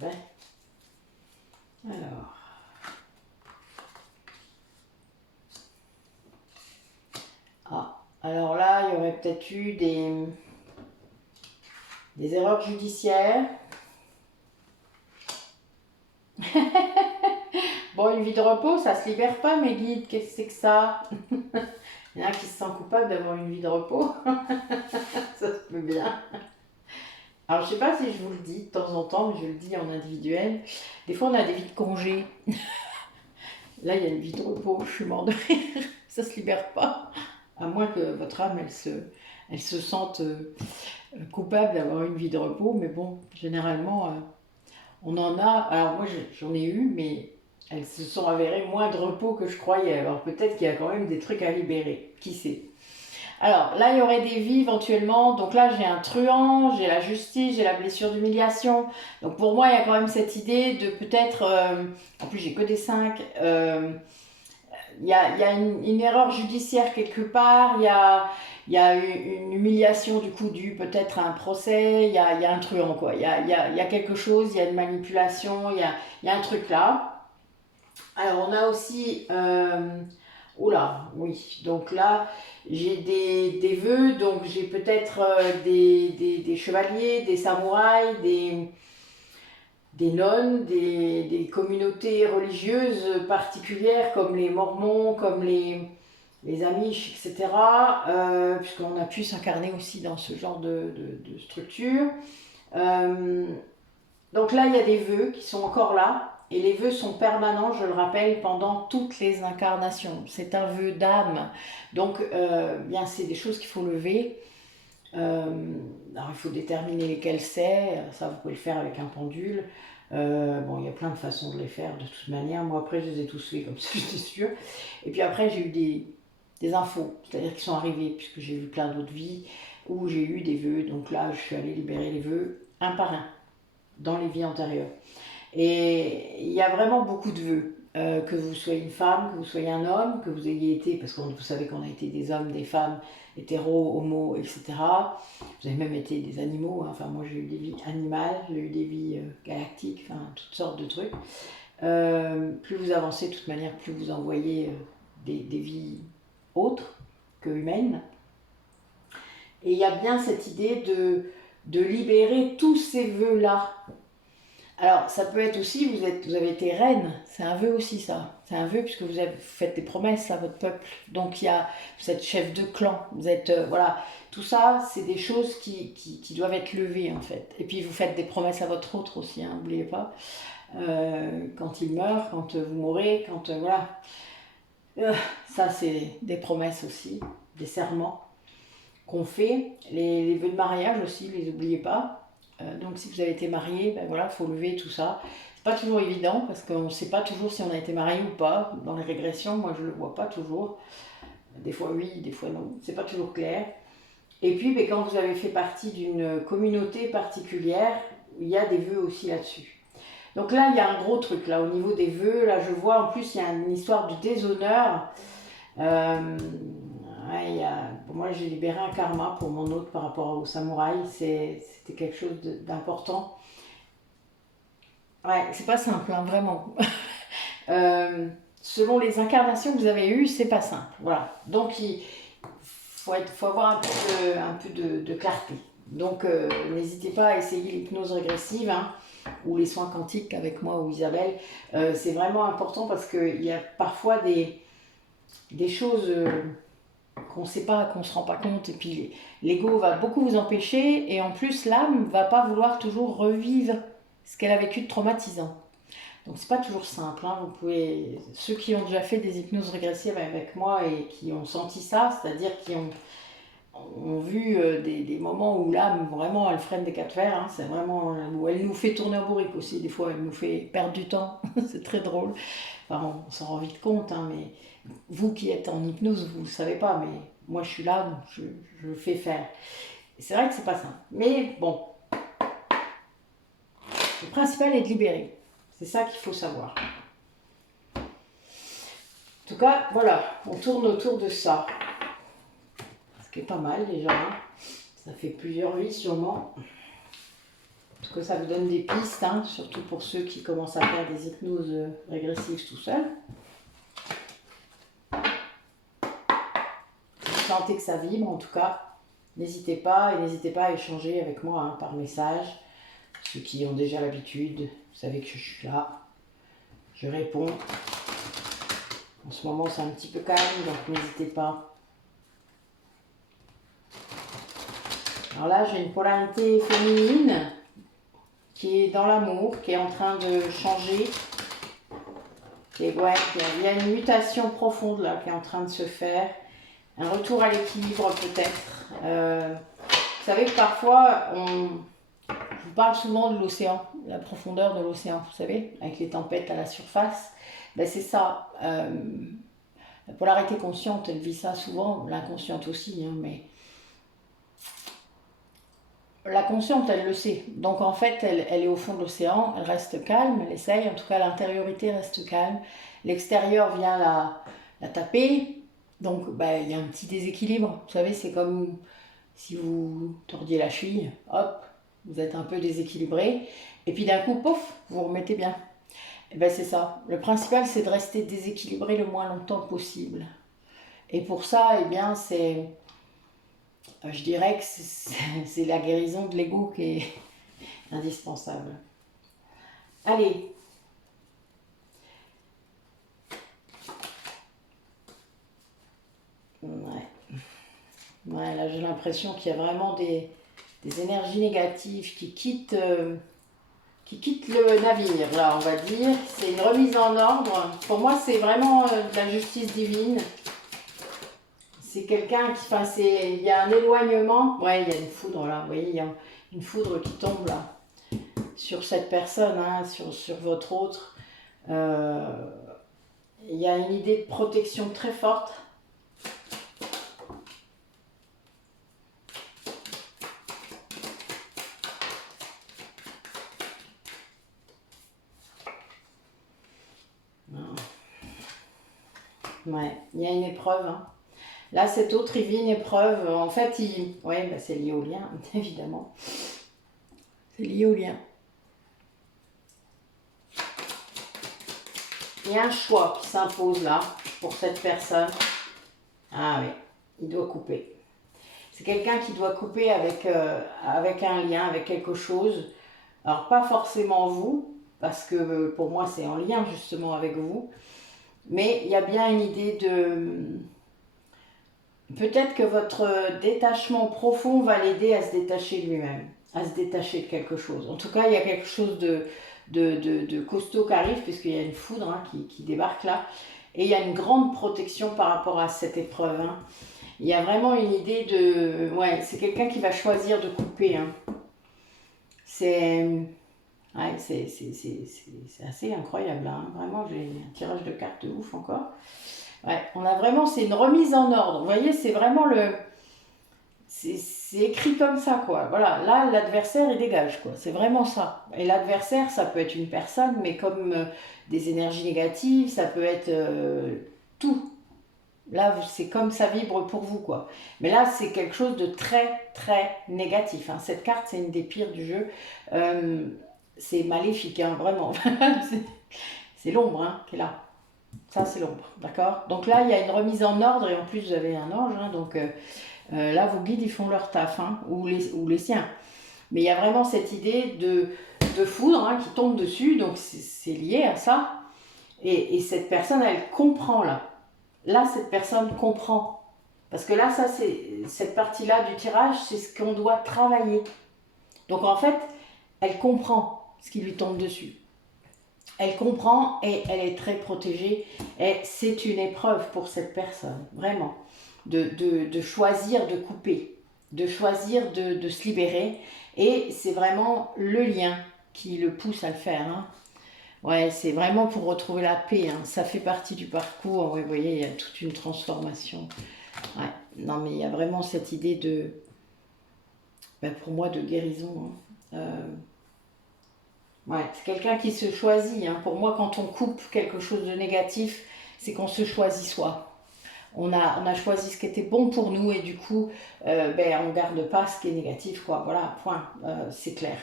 Ouais. Alors. Alors là, il y aurait peut-être eu des erreurs judiciaires. Bon, une vie de repos, ça se libère pas, mes guides. Qu'est-ce que c'est que ça? Il y en a qui se sentent coupables d'avoir une vie de repos. Ça se peut bien. Alors, je sais pas si je vous le dis de temps en temps, mais je le dis en individuel. Des fois, on a des vies de congé. Là, il y a une vie de repos. Je suis mort de rire. Ça se libère pas. À moins que votre âme, elle se sente coupable d'avoir une vie de repos. Mais bon, généralement, on en a. Alors, moi, j'en ai eu, mais elles se sont avérées moins de repos que je croyais. Alors, peut-être qu'il y a quand même des trucs à libérer. Qui sait? Alors là, il y aurait des vies éventuellement. Donc là, j'ai un truand, j'ai la justice, j'ai la blessure d'humiliation. Donc pour moi, il y a quand même cette idée de peut-être, en plus j'ai que des 5, il y a une erreur judiciaire quelque part, il y a une humiliation du coup due peut-être à un procès, il y a un truand quoi, il y a quelque chose, il y a une manipulation, il y a un truc là. Alors on a aussi, oula, oui, donc là j'ai des vœux, donc j'ai peut-être des chevaliers, des samouraïs, des nonnes, des communautés religieuses particulières comme les Mormons, comme les Amish, etc. Puisqu'on a pu s'incarner aussi dans ce genre de structure. Euh, donc là, il y a des vœux qui sont encore là. Et les vœux sont permanents, je le rappelle, pendant toutes les incarnations. C'est un vœu d'âme. Donc, bien, c'est des choses qu'il faut lever. Alors, il faut déterminer lesquels c'est. Ça, vous pouvez le faire avec un pendule. Bon, il y a plein de façons de les faire de toute manière. Moi, après, je les ai tous faits comme ça, j'étais sûre. Et puis après, j'ai eu des infos, c'est-à-dire qui sont arrivées, puisque j'ai vu plein d'autres vies où j'ai eu des vœux. Donc là, je suis allée libérer les vœux un par un dans les vies antérieures. Et il y a vraiment beaucoup de vœux. Que vous soyez une femme, que vous soyez un homme, que vous ayez été, parce que vous savez qu'on a été des hommes, des femmes, hétéros, homo, etc. Vous avez même été des animaux, hein. Enfin moi j'ai eu des vies animales, j'ai eu des vies galactiques, enfin toutes sortes de trucs. Plus vous avancez de toute manière, plus vous envoyez des vies autres que humaines. Et il y a bien cette idée de libérer tous ces vœux-là. Alors, ça peut être aussi, vous avez été reine, c'est un vœu aussi ça. C'est un vœu puisque vous faites des promesses à votre peuple. Donc, vous êtes chef de clan, vous êtes, voilà. Tout ça, c'est des choses qui doivent être levées en fait. Et puis, vous faites des promesses à votre autre aussi, hein, n'oubliez pas. Quand il meurt, quand vous mourrez, quand, voilà. Ça, c'est des promesses aussi, des serments qu'on fait. Les vœux de mariage aussi, les oubliez pas. Donc si vous avez été marié, ben voilà, faut lever tout ça. C'est pas toujours évident parce qu'on ne sait pas toujours si on a été marié ou pas. Dans les régressions, moi je le vois pas toujours. Des fois oui, des fois non. C'est pas toujours clair. Et puis ben, quand vous avez fait partie d'une communauté particulière, il y a des vœux aussi là-dessus. Donc là, il y a un gros truc là au niveau des vœux. Là, je vois en plus il y a une histoire de déshonneur. Ouais, moi, j'ai libéré un karma pour mon autre par rapport au samouraï. C'était quelque chose d'important. Ouais, c'est pas simple, hein, vraiment. Selon les incarnations que vous avez eues, c'est pas simple. Voilà. Donc, faut avoir un peu de clarté. Donc, n'hésitez pas à essayer l'hypnose régressive, hein, ou les soins quantiques avec moi ou Isabelle. C'est vraiment important parce qu'il y a parfois des choses qu'on ne sait pas, qu'on ne se rend pas compte, et puis l'ego va beaucoup vous empêcher, et en plus l'âme ne va pas vouloir toujours revivre ce qu'elle a vécu de traumatisant. Donc c'est pas toujours simple, hein. Vous pouvez, ceux qui ont déjà fait des hypnoses régressives avec moi et qui ont senti ça, c'est-à-dire qui ont vu des moments où l'âme vraiment elle freine des quatre fers, hein. C'est vraiment où elle nous fait tourner en bourrique aussi, des fois elle nous fait perdre du temps, c'est très drôle. Enfin, on s'en rend vite compte, hein, mais vous qui êtes en hypnose, vous ne le savez pas, mais moi je suis là, donc je fais faire. Et c'est vrai que c'est pas simple. Mais bon, le principal est de libérer. C'est ça qu'il faut savoir. En tout cas, voilà, on tourne autour de ça. Ce qui est pas mal déjà, hein. Ça fait plusieurs vies sûrement. En tout cas, ça vous donne des pistes, hein, surtout pour ceux qui commencent à faire des hypnoses régressives tout seuls. Si vous sentez que ça vibre, en tout cas, n'hésitez pas, et n'hésitez pas à échanger avec moi, hein, par message. Ceux qui ont déjà l'habitude, vous savez que je suis là, je réponds. En ce moment, c'est un petit peu calme, donc n'hésitez pas. Alors là, j'ai une polarité féminine qui est dans l'amour, qui est en train de changer. Et ouais, il y a une mutation profonde là qui est en train de se faire. Un retour à l'équilibre peut-être. Vous savez que parfois, je vous parle souvent de l'océan, la profondeur de l'océan, vous savez, avec les tempêtes à la surface. Ben c'est ça. La polarité consciente, elle vit ça souvent, l'inconsciente aussi, hein, mais la consciente, elle le sait. Donc en fait, elle est au fond de l'océan, elle reste calme, elle essaye, en tout cas l'intériorité reste calme. L'extérieur vient la taper. Donc, bah, il y a un petit déséquilibre. Vous savez, c'est comme si vous tordiez la cheville, hop, vous êtes un peu déséquilibré. Et puis d'un coup, pouf, vous remettez bien. Et ben c'est ça. Le principal, c'est de rester déséquilibré le moins longtemps possible. Et pour ça, eh bien, je dirais que c'est la guérison de l'ego qui est indispensable. Allez. Ouais. Ouais, là, j'ai l'impression qu'il y a vraiment des énergies négatives qui quittent le navire, là, on va dire. C'est une remise en ordre. Pour moi, c'est vraiment de la justice divine. C'est quelqu'un qui, enfin, il y a un éloignement. Ouais, il y a une foudre là, vous voyez, il y a une foudre qui tombe là sur cette personne, hein, sur votre autre. Il y a une idée de protection très forte. Ouais, il y a une épreuve. Hein. Là, cet autre, il vit une épreuve. En fait, ouais, bah, c'est lié au lien, évidemment. C'est lié au lien. Il y a un choix qui s'impose là, pour cette personne. Ah oui, il doit couper. C'est quelqu'un qui doit couper avec un lien, avec quelque chose. Alors, pas forcément vous, parce que pour moi, c'est en lien justement avec vous. Mais il y a bien une idée de... Peut-être que votre détachement profond va l'aider à se détacher de lui-même, à se détacher de quelque chose. En tout cas, il y a quelque chose de costaud qui arrive, puisqu'il y a une foudre hein, qui débarque là. Et il y a une grande protection par rapport à cette épreuve. Hein. Il y a vraiment une idée de... Ouais, c'est quelqu'un qui va choisir de couper. Hein. C'est... Ouais, c'est assez incroyable. Hein. Vraiment, j'ai un tirage de cartes de ouf encore. Ouais, on a vraiment, c'est une remise en ordre. Vous voyez, c'est vraiment le... C'est écrit comme ça, quoi. Voilà, là, l'adversaire, il dégage, quoi. C'est vraiment ça. Et l'adversaire, ça peut être une personne, mais comme des énergies négatives, ça peut être tout. Là, c'est comme ça vibre pour vous, quoi. Mais là, c'est quelque chose de très, très négatif. Hein. Cette carte, c'est une des pires du jeu. C'est maléfique, hein, vraiment. C'est l'ombre hein, qui est là. Ça, c'est l'ombre, d'accord. Donc là, il y a une remise en ordre, et en plus, vous avez un ange, hein, donc là, vos guides, ils font leur taf, hein, ou les siens. Mais il y a vraiment cette idée de foudre hein, qui tombe dessus, donc c'est lié à ça. Et cette personne, elle comprend là. Là, cette personne comprend. Parce que là, ça, cette partie-là du tirage, c'est ce qu'on doit travailler. Donc en fait, elle comprend ce qui lui tombe dessus. Elle comprend et elle est très protégée. Et c'est une épreuve pour cette personne, vraiment, de choisir de couper, de choisir de se libérer. Et c'est vraiment le lien qui le pousse à le faire. Hein. Ouais, c'est vraiment pour retrouver la paix. Hein. Ça fait partie du parcours. Ouais, vous voyez, il y a toute une transformation. Ouais. Non, mais il y a vraiment cette idée de, ben pour moi, de guérison. Hein. Ouais, c'est quelqu'un qui se choisit. Hein. Pour moi, quand on coupe quelque chose de négatif, c'est qu'on se choisit soi. On a choisi ce qui était bon pour nous et du coup, ben, on ne garde pas ce qui est négatif. Quoi. Voilà, point. C'est clair.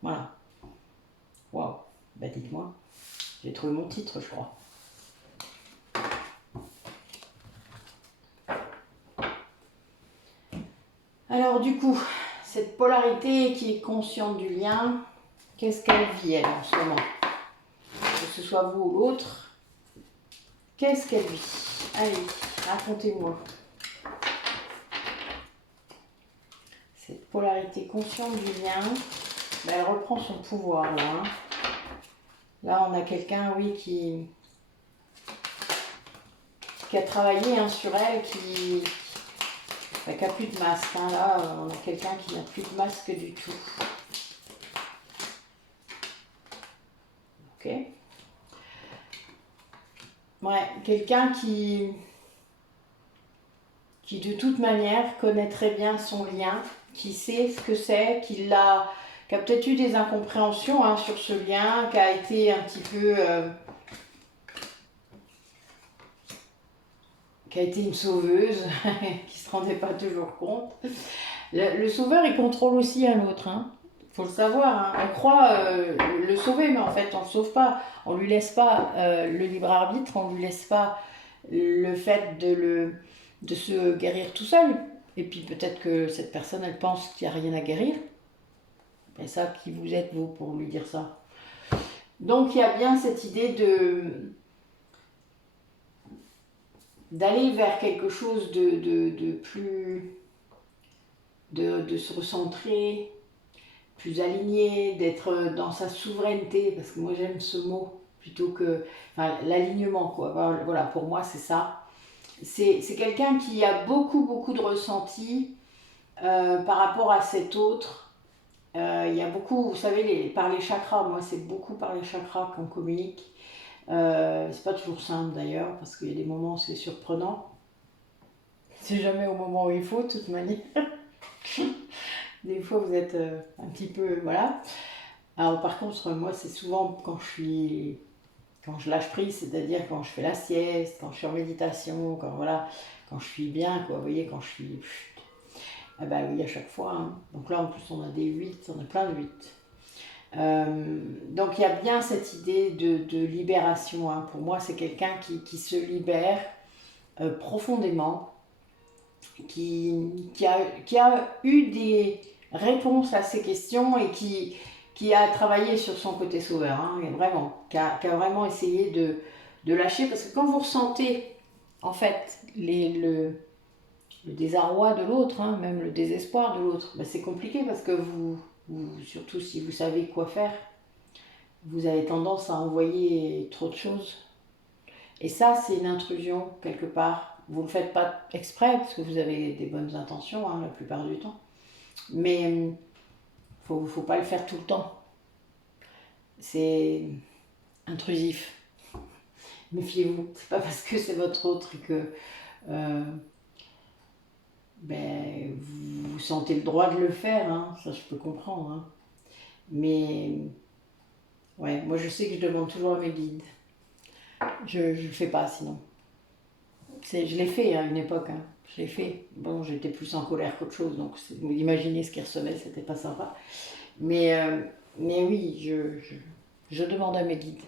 Voilà. Waouh. Ben, dites-moi. J'ai trouvé mon titre, je crois. Alors, du coup, cette polarité qui est consciente du lien, qu'est-ce qu'elle vit, elle, en ce moment? Que ce soit vous ou l'autre, qu'est-ce qu'elle vit? Allez, racontez-moi. Cette polarité consciente du lien, ben, elle reprend son pouvoir, là. Hein. Là, on a quelqu'un, oui, qui a travaillé hein, sur elle, qui n'a plus de masque. Hein. Là, on a quelqu'un qui n'a plus de masque du tout. Ok. Ouais, quelqu'un qui de toute manière connaît très bien son lien, qui sait ce que c'est, qui a peut-être eu des incompréhensions hein, sur ce lien, qui a été un petit peu... qui a été une sauveuse, qui ne se rendait pas toujours compte. Le sauveur, il contrôle aussi un autre, hein. Faut le savoir, hein. On croit le sauver, mais en fait, on ne le sauve pas. On lui laisse pas le libre arbitre, on lui laisse pas le fait de se guérir tout seul. Et puis peut-être que cette personne, elle pense qu'il n'y a rien à guérir. Et ça, qui vous êtes, vous, pour lui dire ça? Donc, il y a bien cette idée d'aller vers quelque chose de plus... de se recentrer, plus aligné, d'être dans sa souveraineté, parce que moi j'aime ce mot, plutôt que... Enfin, l'alignement, quoi. Voilà, pour moi, c'est ça. C'est quelqu'un qui a beaucoup de ressentis par rapport à cet autre. Il y a beaucoup, vous savez, par les chakras, moi c'est beaucoup par les chakras qu'on communique. C'est pas toujours simple d'ailleurs, parce qu'il y a des moments où c'est surprenant. C'est jamais au moment où il faut, de toute manière. Des fois vous êtes un petit peu... Voilà. Alors par contre, moi c'est souvent quand je lâche prise, c'est-à-dire quand je fais la sieste, quand je suis en méditation, quand je suis bien, quoi, vous voyez, quand je suis... Ah bah oui, à chaque fois, hein. Donc là en plus on a des 8, on a plein de 8. Donc il y a bien cette idée de libération, hein. Pour moi c'est quelqu'un qui se libère profondément, qui a eu des réponses à ces questions et qui a travaillé sur son côté sauveur, hein, vraiment, qui a vraiment essayé de lâcher, parce que quand vous ressentez en fait le désarroi de l'autre, hein, même le désespoir de l'autre, ben c'est compliqué parce que surtout si vous savez quoi faire, vous avez tendance à envoyer trop de choses. Et ça, c'est une intrusion quelque part. Vous ne le faites pas exprès parce que vous avez des bonnes intentions, hein, la plupart du temps. Mais faut pas le faire tout le temps. C'est intrusif. Méfiez-vous. C'est pas parce que c'est votre autre que vous sentez le droit de le faire, hein. Ça je peux comprendre. Hein. Mais ouais, moi je sais que je demande toujours à mes guides. Je ne le fais pas sinon. Je l'ai fait à une époque, hein. Je l'ai fait. Bon, j'étais plus en colère qu'autre chose, donc vous imaginez ce qu'ils recevaient, c'était pas sympa. Mais oui, je demande à mes guides.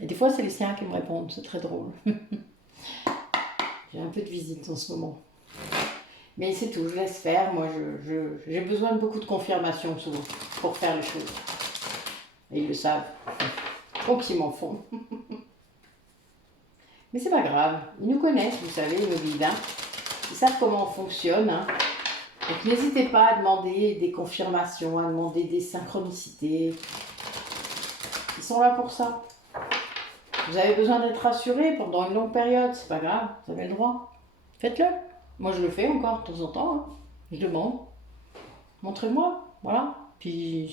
Et des fois, c'est les siens qui me répondent, c'est très drôle. J'ai un peu de visite en ce moment. Mais c'est tout, je laisse faire. Moi, j'ai besoin de beaucoup de confirmation souvent pour faire les choses. Et ils le savent. Donc, ils m'en font. Mais c'est pas grave. Ils nous connaissent, vous savez, nos guides. Hein. Ils savent comment on fonctionne. Hein. Donc, n'hésitez pas à demander des confirmations, à demander des synchronicités. Ils sont là pour ça. Vous avez besoin d'être rassuré pendant une longue période, c'est pas grave, vous avez le droit. Faites-le. Moi, je le fais encore de temps en temps. Hein. Je demande. Montrez-moi, voilà. Puis ils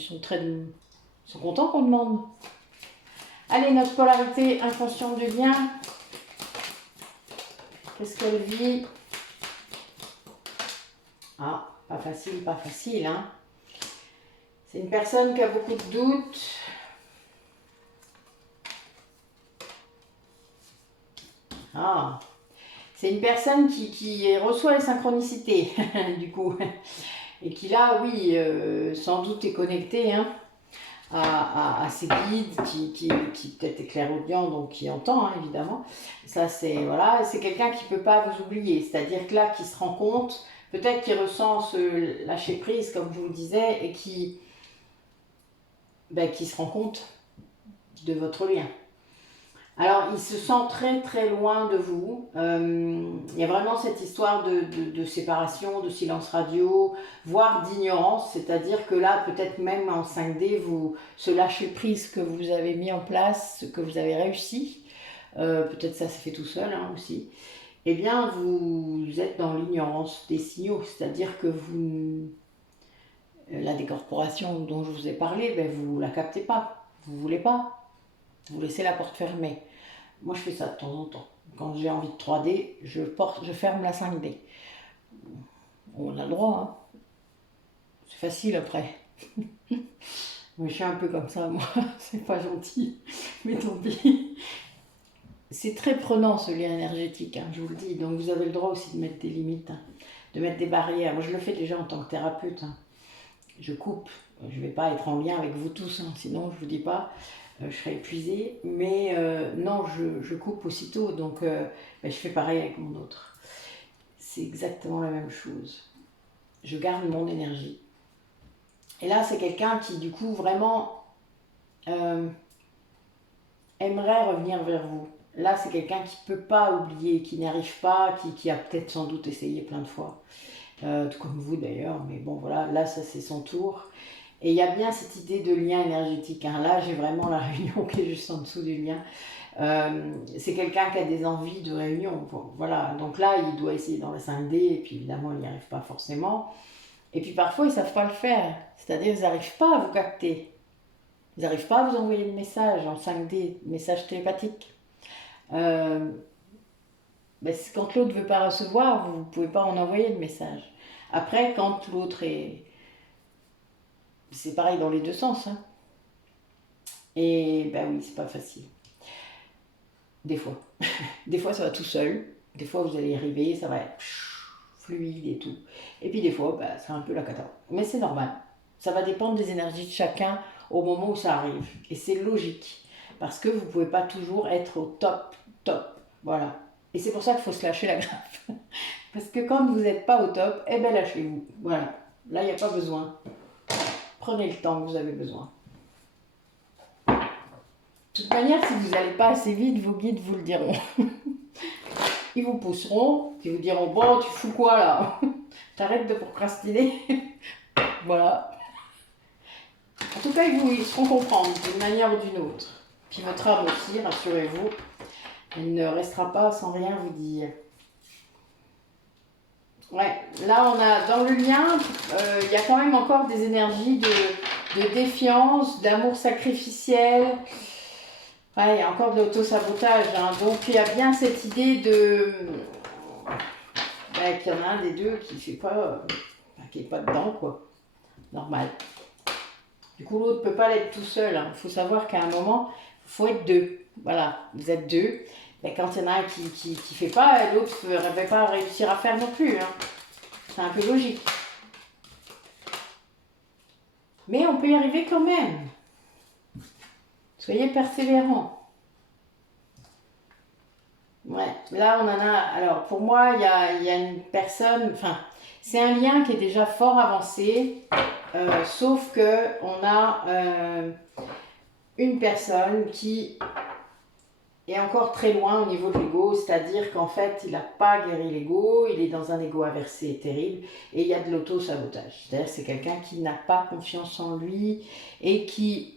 sont contents qu'on demande. Allez, notre polarité inconsciente du bien. Qu'est-ce qu'elle vit? Ah, pas facile, hein. C'est une personne qui a beaucoup de doutes. Ah, c'est une personne qui reçoit les synchronicités, du coup. Et qui là, oui, sans doute est connectée, hein, à ses guides, qui peut-être est clairaudient, donc qui entend, hein, évidemment. Ça, c'est voilà, c'est quelqu'un qui ne peut pas vous oublier. C'est-à-dire que là, qui se rend compte, peut-être qu'il ressent ce lâcher prise, comme je vous le disais, et qui se rend compte de votre lien. Alors, il se sent très loin de vous. Il y a vraiment cette histoire de séparation, de silence radio, voire d'ignorance. C'est-à-dire que là, peut-être même en 5D, ce lâcher prise que vous avez mis en place, que vous avez réussi, peut-être ça s'est fait tout seul, hein, aussi, eh bien, vous êtes dans l'ignorance des signaux. C'est-à-dire que la décorporation dont je vous ai parlé, vous ne la captez pas. Vous ne voulez pas. Vous laissez la porte fermée. Moi, je fais ça de temps en temps. Quand j'ai envie de 3D, je ferme la 5D. On a le droit, hein. C'est facile après. Mais je suis un peu comme ça, moi. C'est pas gentil. Mais tant pis. c'est très prenant ce lien énergétique, hein, je vous le dis. Donc vous avez le droit aussi de mettre des limites, hein, de mettre des barrières. Moi je le fais déjà en tant que thérapeute. Hein. Je coupe. Je ne vais pas être en lien avec vous tous, hein, sinon je vous dis pas, je serai épuisée. Mais non, je coupe aussitôt. Donc ben, je fais pareil avec mon autre. C'est exactement la même chose. Je garde mon énergie. Et là, c'est quelqu'un qui, du coup, vraiment aimerait revenir vers vous. Là, c'est quelqu'un qui ne peut pas oublier, qui n'arrive pas, qui a peut-être sans doute essayé plein de fois. Tout comme vous d'ailleurs, mais bon, voilà, là, ça, c'est son tour. Et il y a bien cette idée de lien énergétique. Hein. Là, j'ai vraiment la réunion qui est juste en dessous du lien. C'est quelqu'un qui a des envies de réunion. Voilà, donc là, il doit essayer dans la 5D, et puis évidemment, il n'y arrive pas forcément. Et puis parfois, ils ne savent pas le faire. C'est-à-dire, ils n'arrivent pas à vous capter. Ils n'arrivent pas à vous envoyer de message en 5D, message télépathique. Ben, quand l'autre ne veut pas recevoir, vous ne pouvez pas en envoyer de message. Après, quand l'autre est... C'est pareil dans les deux sens. Hein. Et ben oui, c'est pas facile. Des fois. Des fois, ça va tout seul. Des fois, vous allez y arriver, ça va être fluide et tout. Et puis des fois, ben, c'est un peu la cata. Mais c'est normal. Ça va dépendre des énergies de chacun au moment où ça arrive. Et c'est logique. Parce que vous ne pouvez pas toujours être au top, top. Voilà. Et c'est pour ça qu'il faut se lâcher la graffe. Parce que quand vous n'êtes pas au top, eh ben lâchez-vous. Voilà. Là, il n'y a pas besoin. Prenez le temps que vous avez besoin. De toute manière, si vous n'allez pas assez vite, vos guides vous le diront. Ils vous pousseront, ils vous diront, bon, tu fous quoi là? T'arrêtes de procrastiner. Voilà. En tout cas, ils seront comprendre d'une manière ou d'une autre. Puis votre âme aussi, rassurez-vous, elle ne restera pas sans rien vous dire. Ouais, là on a dans le lien, il y a quand même encore des énergies de défiance, d'amour sacrificiel. Ouais, il y a encore de l'auto-sabotage. Hein. Donc il y a bien cette idée de qu'il y en a un des deux qui fait pas, qui est pas dedans quoi. Normal. Du coup l'autre peut pas l'être tout seul. Il faut savoir qu'à un moment, il faut être deux. Voilà, vous êtes deux. Et quand il y en a un qui fait pas, l'autre ne va pas réussir à faire non plus. Hein. C'est un peu logique. Mais on peut y arriver quand même. Soyez persévérants. Ouais, là on en a. Alors pour moi, il y a une personne. Enfin, c'est un lien qui est déjà fort avancé. Sauf que on a une personne qui est encore très loin au niveau de l'ego, c'est-à-dire qu'en fait, il n'a pas guéri l'ego, il est dans un ego inversé terrible, et il y a de l'auto-sabotage. C'est-à-dire que c'est quelqu'un qui n'a pas confiance en lui, et qui,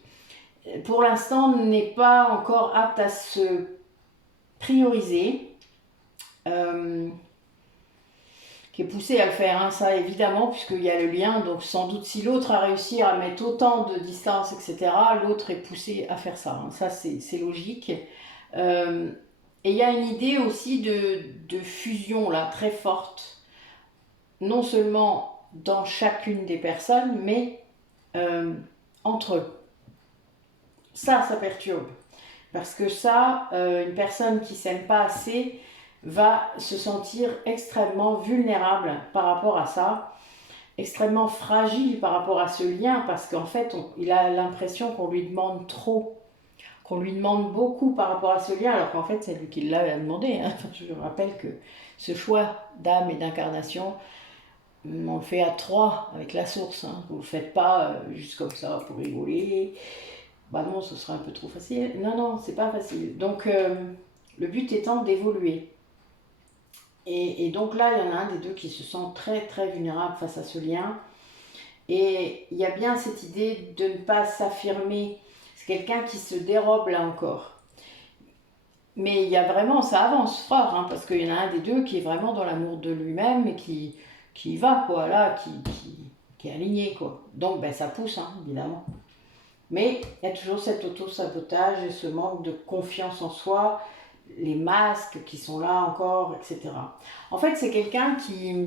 pour l'instant, n'est pas encore apte à se prioriser, qui est poussé à le faire, hein, ça évidemment, puisqu'il y a le lien, donc sans doute si l'autre a réussi à mettre autant de distance, etc., l'autre est poussé à faire ça, hein. Ça c'est logique. Et il y a une idée aussi de fusion là, très forte, non seulement dans chacune des personnes, mais entre eux. Ça perturbe. Parce que ça, une personne qui ne s'aime pas assez va se sentir extrêmement vulnérable par rapport à ça, extrêmement fragile par rapport à ce lien, parce qu'en fait, il a l'impression qu'on lui demande trop. Qu'on lui demande beaucoup par rapport à ce lien, alors qu'en fait c'est lui qui l'a demandé. Hein. Je rappelle que ce choix d'âme et d'incarnation, on le fait à trois avec la source. Hein. Vous ne le faites pas juste comme ça pour rigoler. Bah non, ce serait un peu trop facile. Non, non, c'est pas facile. Donc le but étant d'évoluer. Et donc là, il y en a un des deux qui se sent très très vulnérable face à ce lien. Et il y a bien cette idée de ne pas s'affirmer. C'est quelqu'un qui se dérobe là encore. Mais il y a vraiment, ça avance fort, hein, parce qu'il y en a un des deux qui est vraiment dans l'amour de lui-même et qui y va, quoi, là, qui est aligné, quoi. Donc, ben, ça pousse, hein, évidemment. Mais il y a toujours cet auto-sabotage et ce manque de confiance en soi, les masques qui sont là encore, etc. En fait, c'est quelqu'un qui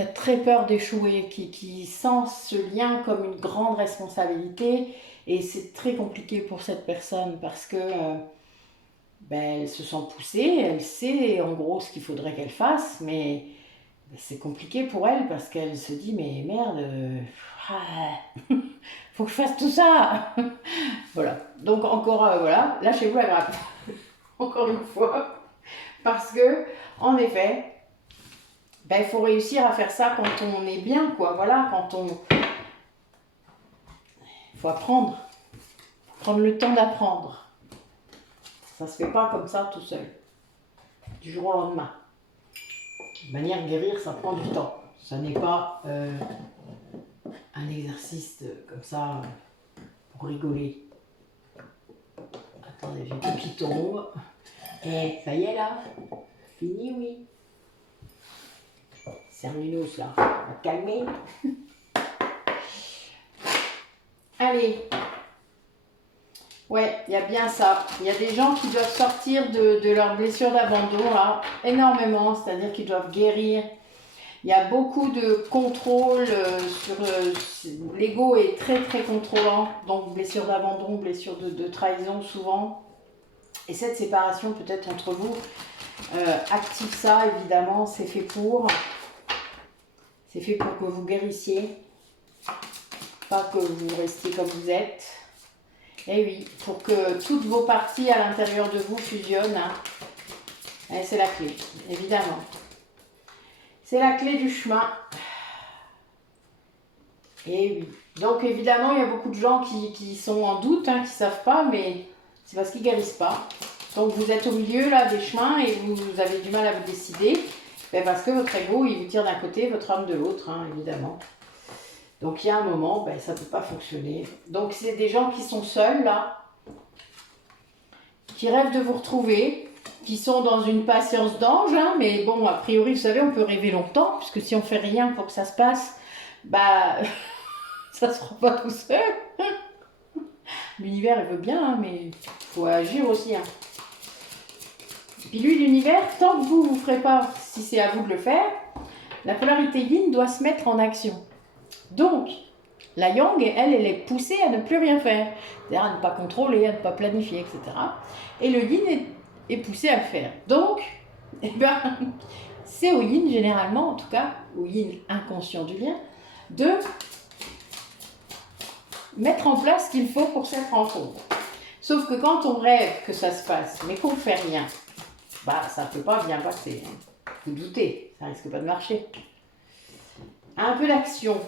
a très peur d'échouer, qui sent ce lien comme une grande responsabilité. Et c'est très compliqué pour cette personne parce que ben, elle se sent poussée, elle sait en gros ce qu'il faudrait qu'elle fasse, mais c'est compliqué pour elle parce qu'elle se dit mais merde, faut que je fasse tout ça. Voilà. Donc encore voilà, lâchez-vous la grappe. Encore une fois, parce que en effet, ben, il faut réussir à faire ça quand on est bien, quoi. Voilà, faut apprendre, prendre le temps d'apprendre. Ça se fait pas comme ça tout seul, du jour au lendemain. De manière, guérir, ça prend du temps. Ça n'est pas un exercice comme ça pour rigoler. Attendez, j'ai tout qui tombe. Et ça y est là, fini, oui. Serre-Lunos là, on va te calmer. Allez. Ouais, il y a bien ça. Il y a des gens qui doivent sortir de leur blessure d'abandon là, énormément, c'est-à-dire qu'ils doivent guérir. Il y a beaucoup de contrôle l'ego est très très contrôlant, donc blessure d'abandon, blessure de trahison souvent. Et cette séparation peut-être entre vous active ça, évidemment, c'est fait pour. C'est fait pour que vous guérissiez, pas que vous restiez comme vous êtes. Et oui, pour que toutes vos parties à l'intérieur de vous fusionnent. Hein. Et c'est la clé, évidemment. C'est la clé du chemin. Et oui. Donc évidemment, il y a beaucoup de gens qui sont en doute, hein, qui ne savent pas, mais c'est parce qu'ils ne guérissent pas. Donc vous êtes au milieu là, des chemins et vous avez du mal à vous décider. Ben, parce que votre ego, il vous tire d'un côté, votre âme de l'autre, hein, évidemment. Donc il y a un moment, ben, ça ne peut pas fonctionner. Donc c'est des gens qui sont seuls là, qui rêvent de vous retrouver, qui sont dans une patience d'ange, hein, mais bon, a priori, vous savez, on peut rêver longtemps, puisque si on fait rien pour que ça se passe, bah, ça se fera pas tout seul. L'univers, il veut bien, hein, mais il faut agir aussi. Hein. Puis lui, l'univers, tant que vous ne ferez pas, si c'est à vous de le faire, la polarité yin doit se mettre en action. Donc, la yang, elle est poussée à ne plus rien faire, c'est-à-dire à ne pas contrôler, à ne pas planifier, etc. Et le yin est poussé à le faire. Donc, eh ben, c'est au yin, généralement, en tout cas, au yin inconscient du lien, de mettre en place ce qu'il faut pour cette rencontre. Sauf que quand on rêve que ça se passe, mais qu'on ne fait rien, bah, ça ne peut pas bien passer. Hein. Vous doutez, ça risque pas de marcher. Un peu d'action.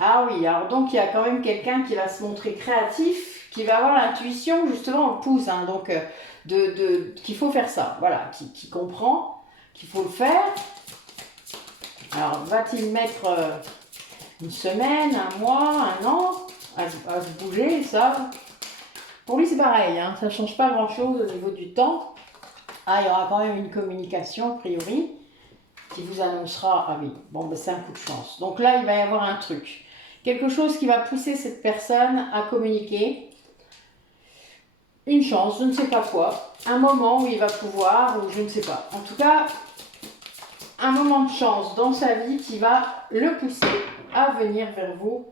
Ah oui, alors donc il y a quand même quelqu'un qui va se montrer créatif, qui va avoir l'intuition, justement, on le pousse, hein, donc qu'il faut faire ça, voilà, qui comprend qu'il faut le faire. Alors, va-t-il mettre une semaine, un mois, un an à se bouger, ça? Pour lui, c'est pareil, hein, ça ne change pas grand-chose au niveau du temps. Ah, il y aura quand même une communication, a priori, qui vous annoncera, ah oui, bon, ben, c'est un coup de chance. Donc là, il va y avoir un truc. Quelque chose qui va pousser cette personne à communiquer. Une chance, je ne sais pas quoi. Un moment où il va pouvoir, ou je ne sais pas. En tout cas, un moment de chance dans sa vie qui va le pousser à venir vers vous.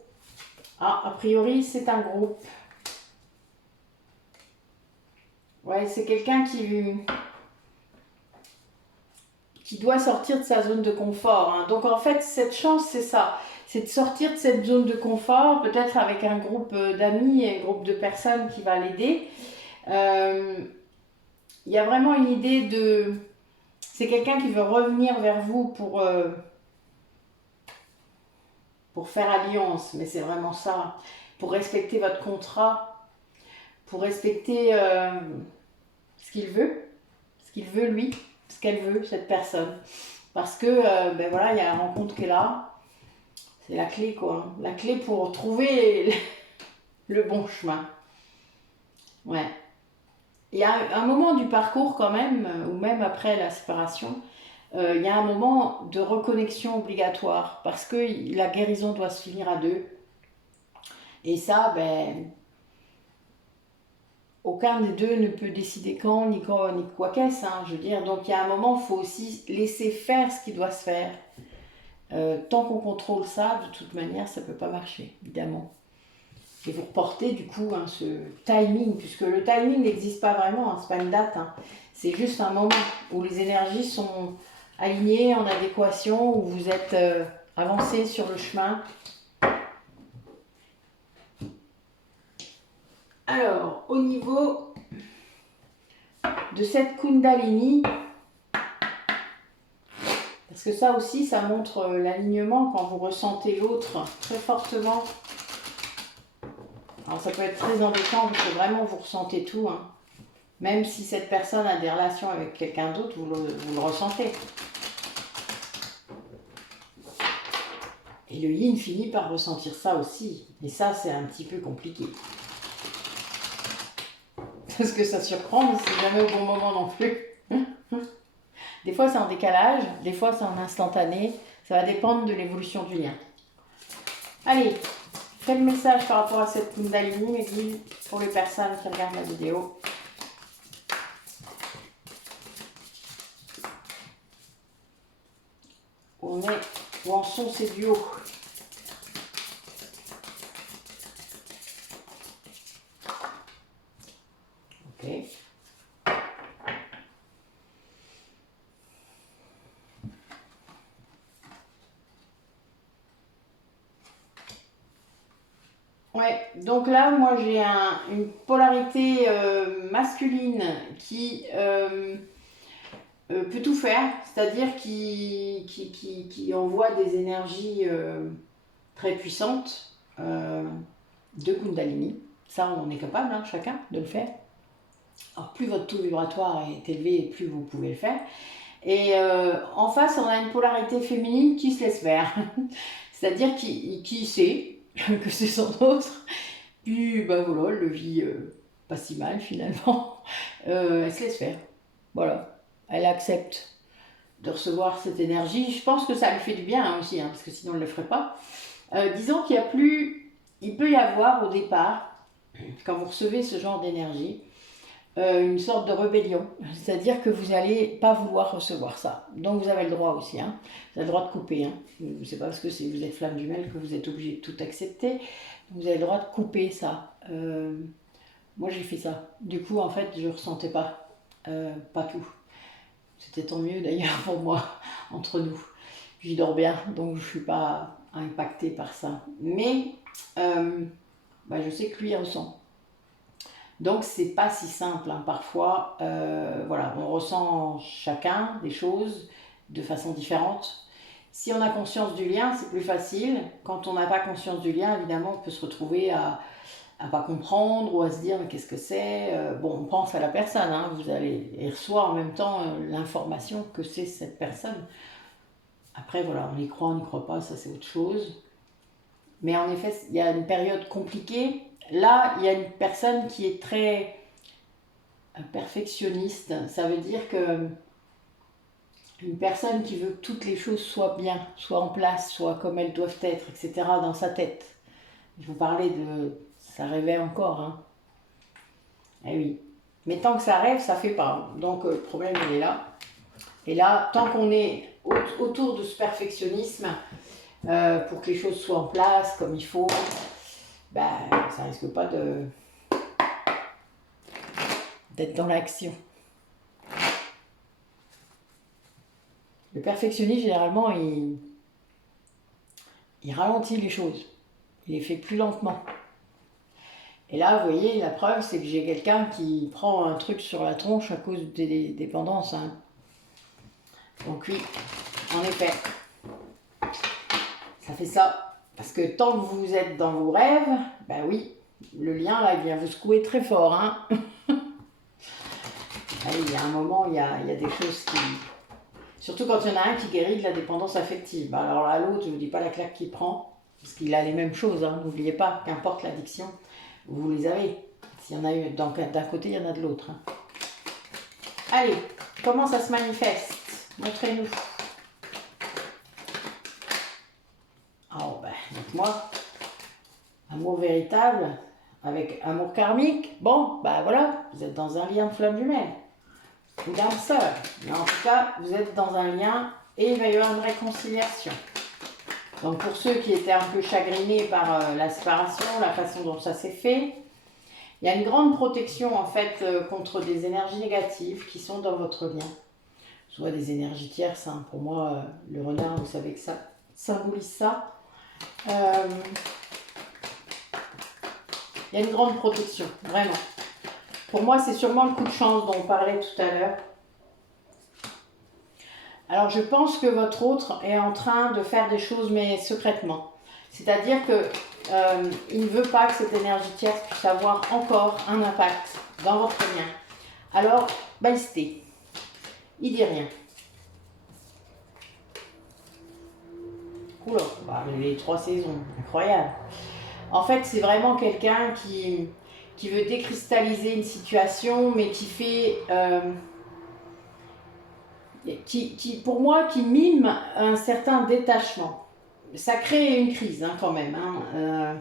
Ah, a priori, c'est un groupe. Ouais, c'est quelqu'un qui doit sortir de sa zone de confort. Hein. Donc en fait, cette chance, c'est ça. C'est de sortir de cette zone de confort, peut-être avec un groupe d'amis et un groupe de personnes qui va l'aider. Il y a vraiment une idée de... C'est quelqu'un qui veut revenir vers vous pour faire alliance, mais c'est vraiment ça. Pour respecter votre contrat, pour respecter ce qu'il veut lui, ce qu'elle veut, cette personne. Parce que, ben voilà, il y a la rencontre qui est là. C'est la clé, quoi. La clé pour trouver le bon chemin. Ouais. Il y a un moment du parcours quand même, ou même après la séparation, il y a un moment de reconnexion obligatoire. Parce que la guérison doit se finir à deux. Et ça, ben... Aucun des deux ne peut décider quand, ni quoi qu'est-ce. Hein, je veux dire, donc il y a un moment, il faut aussi laisser faire ce qui doit se faire. Tant qu'on contrôle ça, de toute manière, ça ne peut pas marcher, évidemment. Et vous reportez du coup hein, ce timing, puisque le timing n'existe pas vraiment, hein, c'est pas une date, hein. C'est juste un moment où les énergies sont alignées, en adéquation, où vous êtes avancé sur le chemin. Alors, au niveau de cette Kundalini, parce que ça aussi, ça montre l'alignement quand vous ressentez l'autre très fortement. Alors ça peut être très embêtant parce que vraiment vous ressentez tout, hein. Même si cette personne a des relations avec quelqu'un d'autre, vous le ressentez. Et le yin finit par ressentir ça aussi. Et ça, c'est un petit peu compliqué. Parce que ça surprend, mais c'est jamais au bon moment non plus. Des fois, c'est en décalage, des fois, c'est en instantané. Ça va dépendre de l'évolution du lien. Allez, quel message par rapport à cette Kundalini, mes guides, pour les personnes qui regardent la vidéo? Où en sont ces duos? Ok. Ouais, donc là, moi j'ai une polarité masculine qui peut tout faire, c'est-à-dire qui envoie des énergies très puissantes de Kundalini. Ça, on est capable, hein, chacun, de le faire. Alors, plus votre taux vibratoire est élevé, plus vous pouvez le faire. Et en face, on a une polarité féminine qui se laisse faire. C'est-à-dire qui sait que c'est son autre. Puis, bah voilà, elle le vit pas si mal finalement. Elle se laisse faire. Voilà. Elle accepte de recevoir cette énergie. Je pense que ça lui fait du bien hein, aussi, hein, parce que sinon elle ne le ferait pas. Disons qu'il y a plus... Il peut y avoir au départ, quand vous recevez ce genre d'énergie, une sorte de rébellion. C'est-à-dire que vous n'allez pas vouloir recevoir ça. Donc vous avez le droit aussi. Hein. Vous avez le droit de couper. Hein. C'est pas parce que vous êtes flamme jumelle que vous êtes obligé de tout accepter. Vous avez le droit de couper ça. Moi j'ai fait ça. Du coup en fait je ne ressentais pas. Pas tout. C'était tant mieux d'ailleurs pour moi, entre nous. J'y dors bien, donc je ne suis pas impactée par ça. Mais bah, je sais que lui il ressent. Donc c'est pas si simple, hein. Parfois, voilà, on ressent chacun des choses de façon différente. Si on a conscience du lien, c'est plus facile. Quand on n'a pas conscience du lien, évidemment, on peut se retrouver à pas comprendre ou à se dire mais qu'est-ce que c'est. Bon, on pense à la personne, hein, vous allez et reçoit en même temps l'information que c'est cette personne. Après, voilà, on y croit, on n'y croit pas, ça c'est autre chose. Mais en effet, il y a une période compliquée. Là, il y a une personne qui est très perfectionniste. Ça veut dire que une personne qui veut que toutes les choses soient bien, soient en place, soient comme elles doivent être, etc. dans sa tête. Je vous parlais de... Ça rêvait encore, hein. Eh oui. Mais tant que ça rêve, ça fait pas. Donc le problème, il est là. Et là, tant qu'on est autour de ce perfectionnisme, pour que les choses soient en place comme il faut, ben, ça risque pas d'être dans l'action. Le perfectionniste, généralement, il ralentit les choses. Il les fait plus lentement. Et là, vous voyez, la preuve, c'est que j'ai quelqu'un qui prend un truc sur la tronche à cause des dépendances. Hein. Donc oui, en effet, ça fait ça. Parce que tant que vous êtes dans vos rêves, ben oui, le lien, là, il vient vous secouer très fort. Hein. Allez, il y a un moment, il y a des choses qui... Surtout quand il y en a un qui guérit de la dépendance affective. Alors là, l'autre, je ne vous dis pas la claque qu'il prend, parce qu'il a les mêmes choses. Hein. N'oubliez pas, qu'importe l'addiction, vous les avez. S'il y en a eu d'un côté, il y en a de l'autre. Hein. Allez, comment ça se manifeste? Montrez-nous. Alors, ben, dites-moi, amour véritable avec amour karmique. Bon, ben voilà, vous êtes dans un lien de flamme jumelle. Ou d'âme sœur. Mais en tout cas, vous êtes dans un lien et il va y avoir une réconciliation. Donc pour ceux qui étaient un peu chagrinés par la séparation, la façon dont ça s'est fait, il y a une grande protection en fait contre des énergies négatives qui sont dans votre lien. Soit des énergies tierces, hein. Pour moi, le renard, vous savez que ça symbolise ça. Il y a une grande protection, vraiment. Pour moi, c'est sûrement le coup de chance dont on parlait tout à l'heure. Alors, je pense que votre autre est en train de faire des choses, mais secrètement. C'est-à-dire que il ne veut pas que cette énergie tierce puisse avoir encore un impact dans votre lien. Alors, balisté. Il dit rien. Oula, bah, les 3 saisons, incroyable. En fait, c'est vraiment quelqu'un qui veut décristalliser une situation, mais qui fait... pour moi, qui mime un certain détachement. Ça crée une crise, hein, quand même. Hein.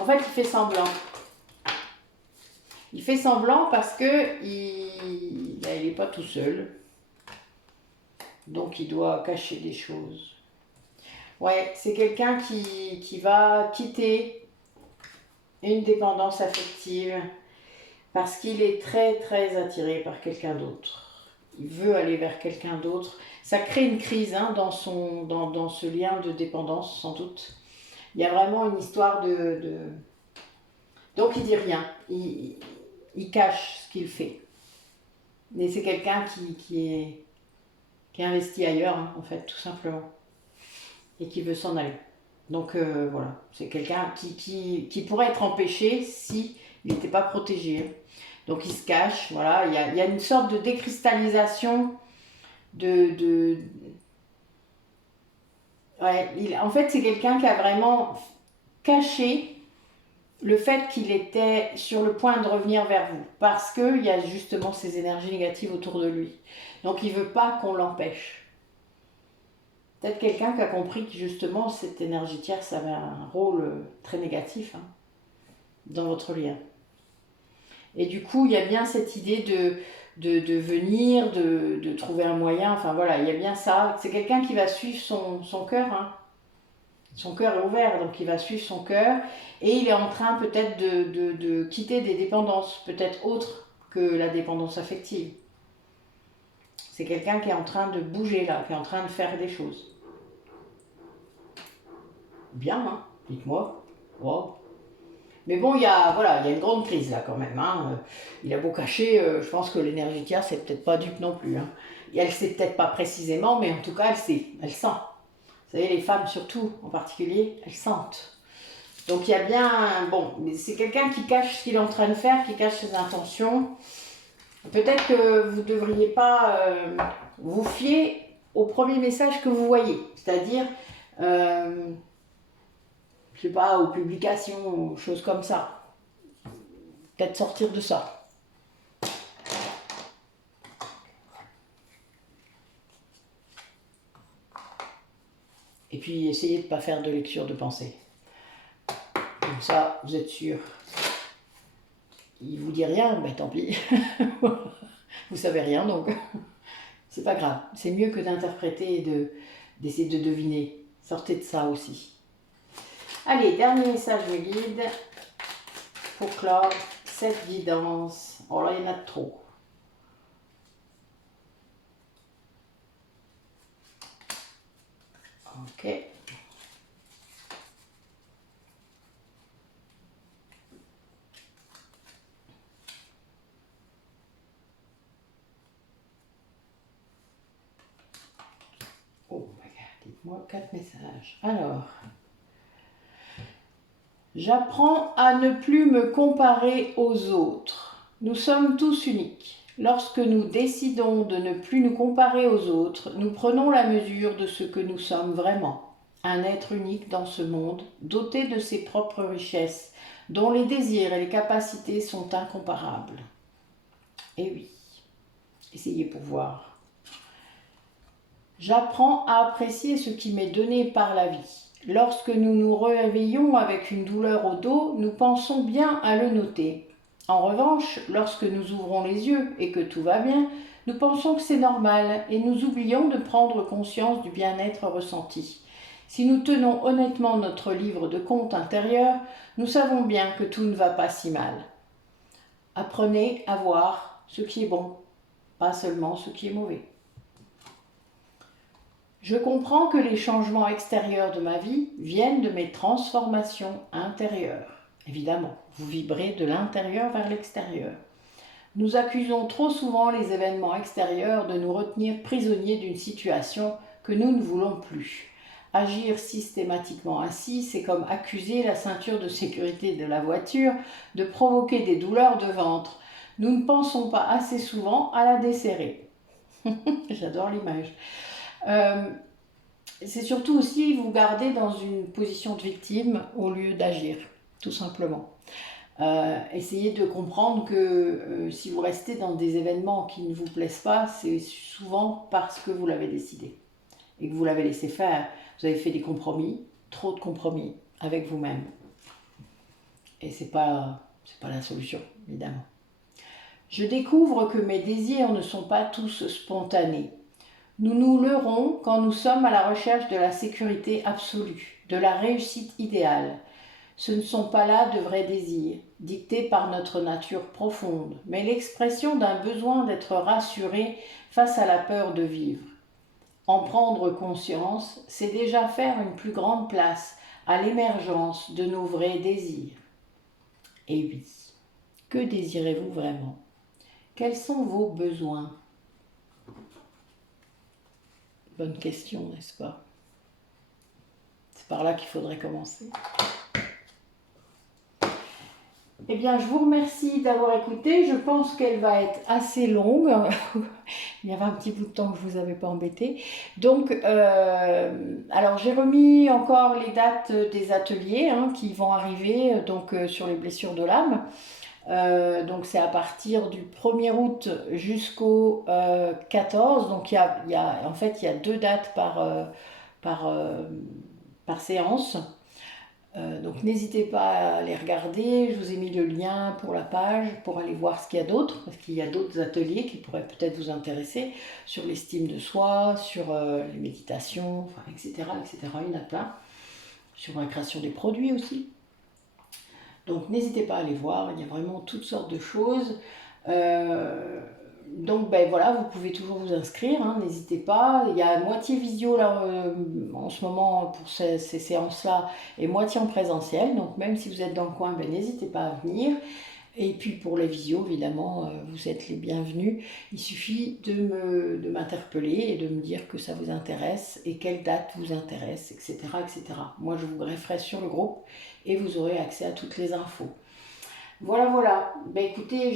En fait, il fait semblant. Il fait semblant parce que il n'est pas tout seul. Donc, il doit cacher des choses. Ouais, c'est quelqu'un qui va quitter une dépendance affective parce qu'il est très, très attiré par quelqu'un d'autre. Il veut aller vers quelqu'un d'autre. Ça crée une crise, hein, dans ce lien de dépendance, sans doute. Il y a vraiment une histoire de... Donc, il dit rien. Il cache ce qu'il fait. Mais c'est quelqu'un qui est investi ailleurs, hein, en fait, tout simplement. Et qui veut s'en aller. Donc, voilà. C'est quelqu'un qui pourrait être empêché si il n'était pas protégé. Donc, il se cache. Voilà. Il y a une sorte de décristallisation Ouais, en fait, c'est quelqu'un qui a vraiment caché le fait qu'il était sur le point de revenir vers vous, parce qu'il y a justement ces énergies négatives autour de lui. Donc il ne veut pas qu'on l'empêche. Peut-être quelqu'un qui a compris que justement cette énergie tierce avait un rôle très négatif, hein, dans votre lien. Et du coup, il y a bien cette idée de venir, de trouver un moyen, enfin voilà, il y a bien ça. C'est quelqu'un qui va suivre son cœur, hein. Son cœur est ouvert, donc il va suivre son cœur. Et il est en train peut-être de quitter des dépendances, peut-être autres que la dépendance affective. C'est quelqu'un qui est en train de bouger là, qui est en train de faire des choses. Bien, hein, dites-moi. Wow. Mais bon, il y a une grande crise là quand même. Hein. Il a beau cacher, je pense que l'énergie tierce, c'est peut-être pas dupe non plus. Hein. Et elle sait peut-être pas précisément, mais en tout cas, elle sait, elle sent. Vous savez, les femmes surtout, en particulier, elles sentent. Donc il y a bien... Bon, c'est quelqu'un qui cache ce qu'il est en train de faire, qui cache ses intentions. Peut-être que vous ne devriez pas vous fier au premier message que vous voyez. C'est-à-dire, je sais pas, aux publications, aux choses comme ça. Peut-être sortir de ça. Et puis, essayez de ne pas faire de lecture de pensée. Comme ça, vous êtes sûr. Il vous dit rien, ben tant pis. Vous savez rien, donc c'est pas grave. C'est mieux que d'interpréter et d'essayer de deviner. Sortez de ça aussi. Allez, dernier message de guide pour clore cette guidance. Oh là, il y en a trop. Ok. Oh, dites-moi 4 messages. Alors, j'apprends à ne plus me comparer aux autres. Nous sommes tous uniques. Lorsque nous décidons de ne plus nous comparer aux autres, nous prenons la mesure de ce que nous sommes vraiment. Un être unique dans ce monde, doté de ses propres richesses, dont les désirs et les capacités sont incomparables. Et oui, essayez pour voir. J'apprends à apprécier ce qui m'est donné par la vie. Lorsque nous nous réveillons avec une douleur au dos, nous pensons bien à le noter. En revanche, lorsque nous ouvrons les yeux et que tout va bien, nous pensons que c'est normal et nous oublions de prendre conscience du bien-être ressenti. Si nous tenons honnêtement notre livre de compte intérieur, nous savons bien que tout ne va pas si mal. Apprenez à voir ce qui est bon, pas seulement ce qui est mauvais. Je comprends que les changements extérieurs de ma vie viennent de mes transformations intérieures. Évidemment, vous vibrez de l'intérieur vers l'extérieur. Nous accusons trop souvent les événements extérieurs de nous retenir prisonniers d'une situation que nous ne voulons plus. Agir systématiquement ainsi, c'est comme accuser la ceinture de sécurité de la voiture de provoquer des douleurs de ventre. Nous ne pensons pas assez souvent à la desserrer. J'adore l'image. C'est surtout aussi vous garder dans une position de victime au lieu d'agir, tout simplement. Essayez de comprendre que si vous restez dans des événements qui ne vous plaisent pas, c'est souvent parce que vous l'avez décidé et que vous l'avez laissé faire. Vous avez fait des compromis, trop de compromis avec vous-même. Et c'est pas la solution, évidemment. Je découvre que mes désirs ne sont pas tous spontanés. Nous nous leurrons quand nous sommes à la recherche de la sécurité absolue, de la réussite idéale. Ce ne sont pas là de vrais désirs, dictés par notre nature profonde, mais l'expression d'un besoin d'être rassuré face à la peur de vivre. En prendre conscience, c'est déjà faire une plus grande place à l'émergence de nos vrais désirs. Et oui, que désirez-vous vraiment? Quels sont vos besoins? Bonne question, n'est-ce pas? C'est par là qu'il faudrait commencer. Eh bien, je vous remercie d'avoir écouté. Je pense qu'elle va être assez longue. Il y avait un petit bout de temps que je ne vous avais pas embêté. Donc, alors j'ai remis encore les dates des ateliers qui vont arriver sur les blessures de l'âme. Donc c'est à partir du 1er août jusqu'au 14. Donc en fait, il y a 2 dates par séance. Donc n'hésitez pas à les regarder, je vous ai mis le lien pour la page pour aller voir ce qu'il y a d'autre, parce qu'il y a d'autres ateliers qui pourraient peut-être vous intéresser sur l'estime de soi, sur les méditations, etc., etc. Il y en a plein, sur la création des produits aussi. Donc n'hésitez pas à aller voir, il y a vraiment toutes sortes de choses. Donc voilà, vous pouvez toujours vous inscrire, n'hésitez pas. Il y a moitié visio là en ce moment pour ces séances-là et moitié en présentiel. Donc même si vous êtes dans le coin, n'hésitez pas à venir. Et puis pour les visios, évidemment, vous êtes les bienvenus. Il suffit de m'interpeller et de me dire que ça vous intéresse et quelle date vous intéresse, etc., etc. Moi, je vous grefferai sur le groupe et vous aurez accès à toutes les infos. Voilà. Écoutez,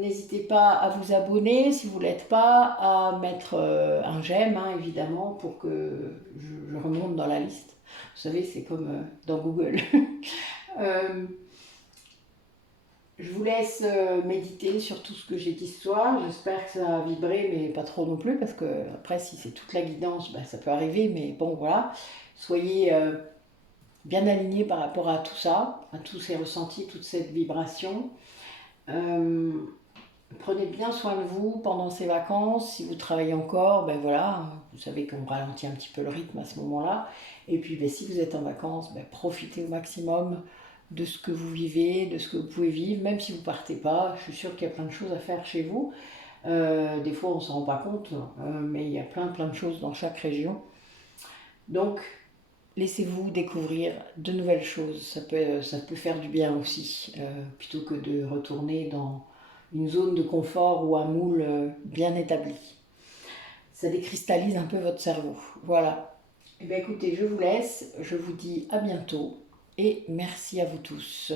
n'hésitez pas à vous abonner si vous ne l'êtes pas, à mettre un j'aime, évidemment, pour que je remonte dans la liste. Vous savez, c'est comme dans Google. Je vous laisse méditer sur tout ce que j'ai dit ce soir. J'espère que ça a vibré, mais pas trop non plus, parce que après, si c'est toute la guidance, ça peut arriver, mais bon, voilà. Soyez bien alignés par rapport à tout ça, à tous ces ressentis, toute cette vibration. Prenez bien soin de vous pendant ces vacances. Si vous travaillez encore, vous savez qu'on ralentit un petit peu le rythme à ce moment-là. Et puis, si vous êtes en vacances, profitez au maximum de ce que vous vivez, de ce que vous pouvez vivre, même si vous ne partez pas. Je suis sûre qu'il y a plein de choses à faire chez vous. Des fois, on ne s'en rend pas compte, mais il y a plein de choses dans chaque région. Donc, laissez-vous découvrir de nouvelles choses. Ça peut faire du bien aussi, plutôt que de retourner dans une zone de confort ou un moule bien établi. Ça décristallise un peu votre cerveau. Voilà. Écoutez, je vous laisse. Je vous dis à bientôt. Et merci à vous tous.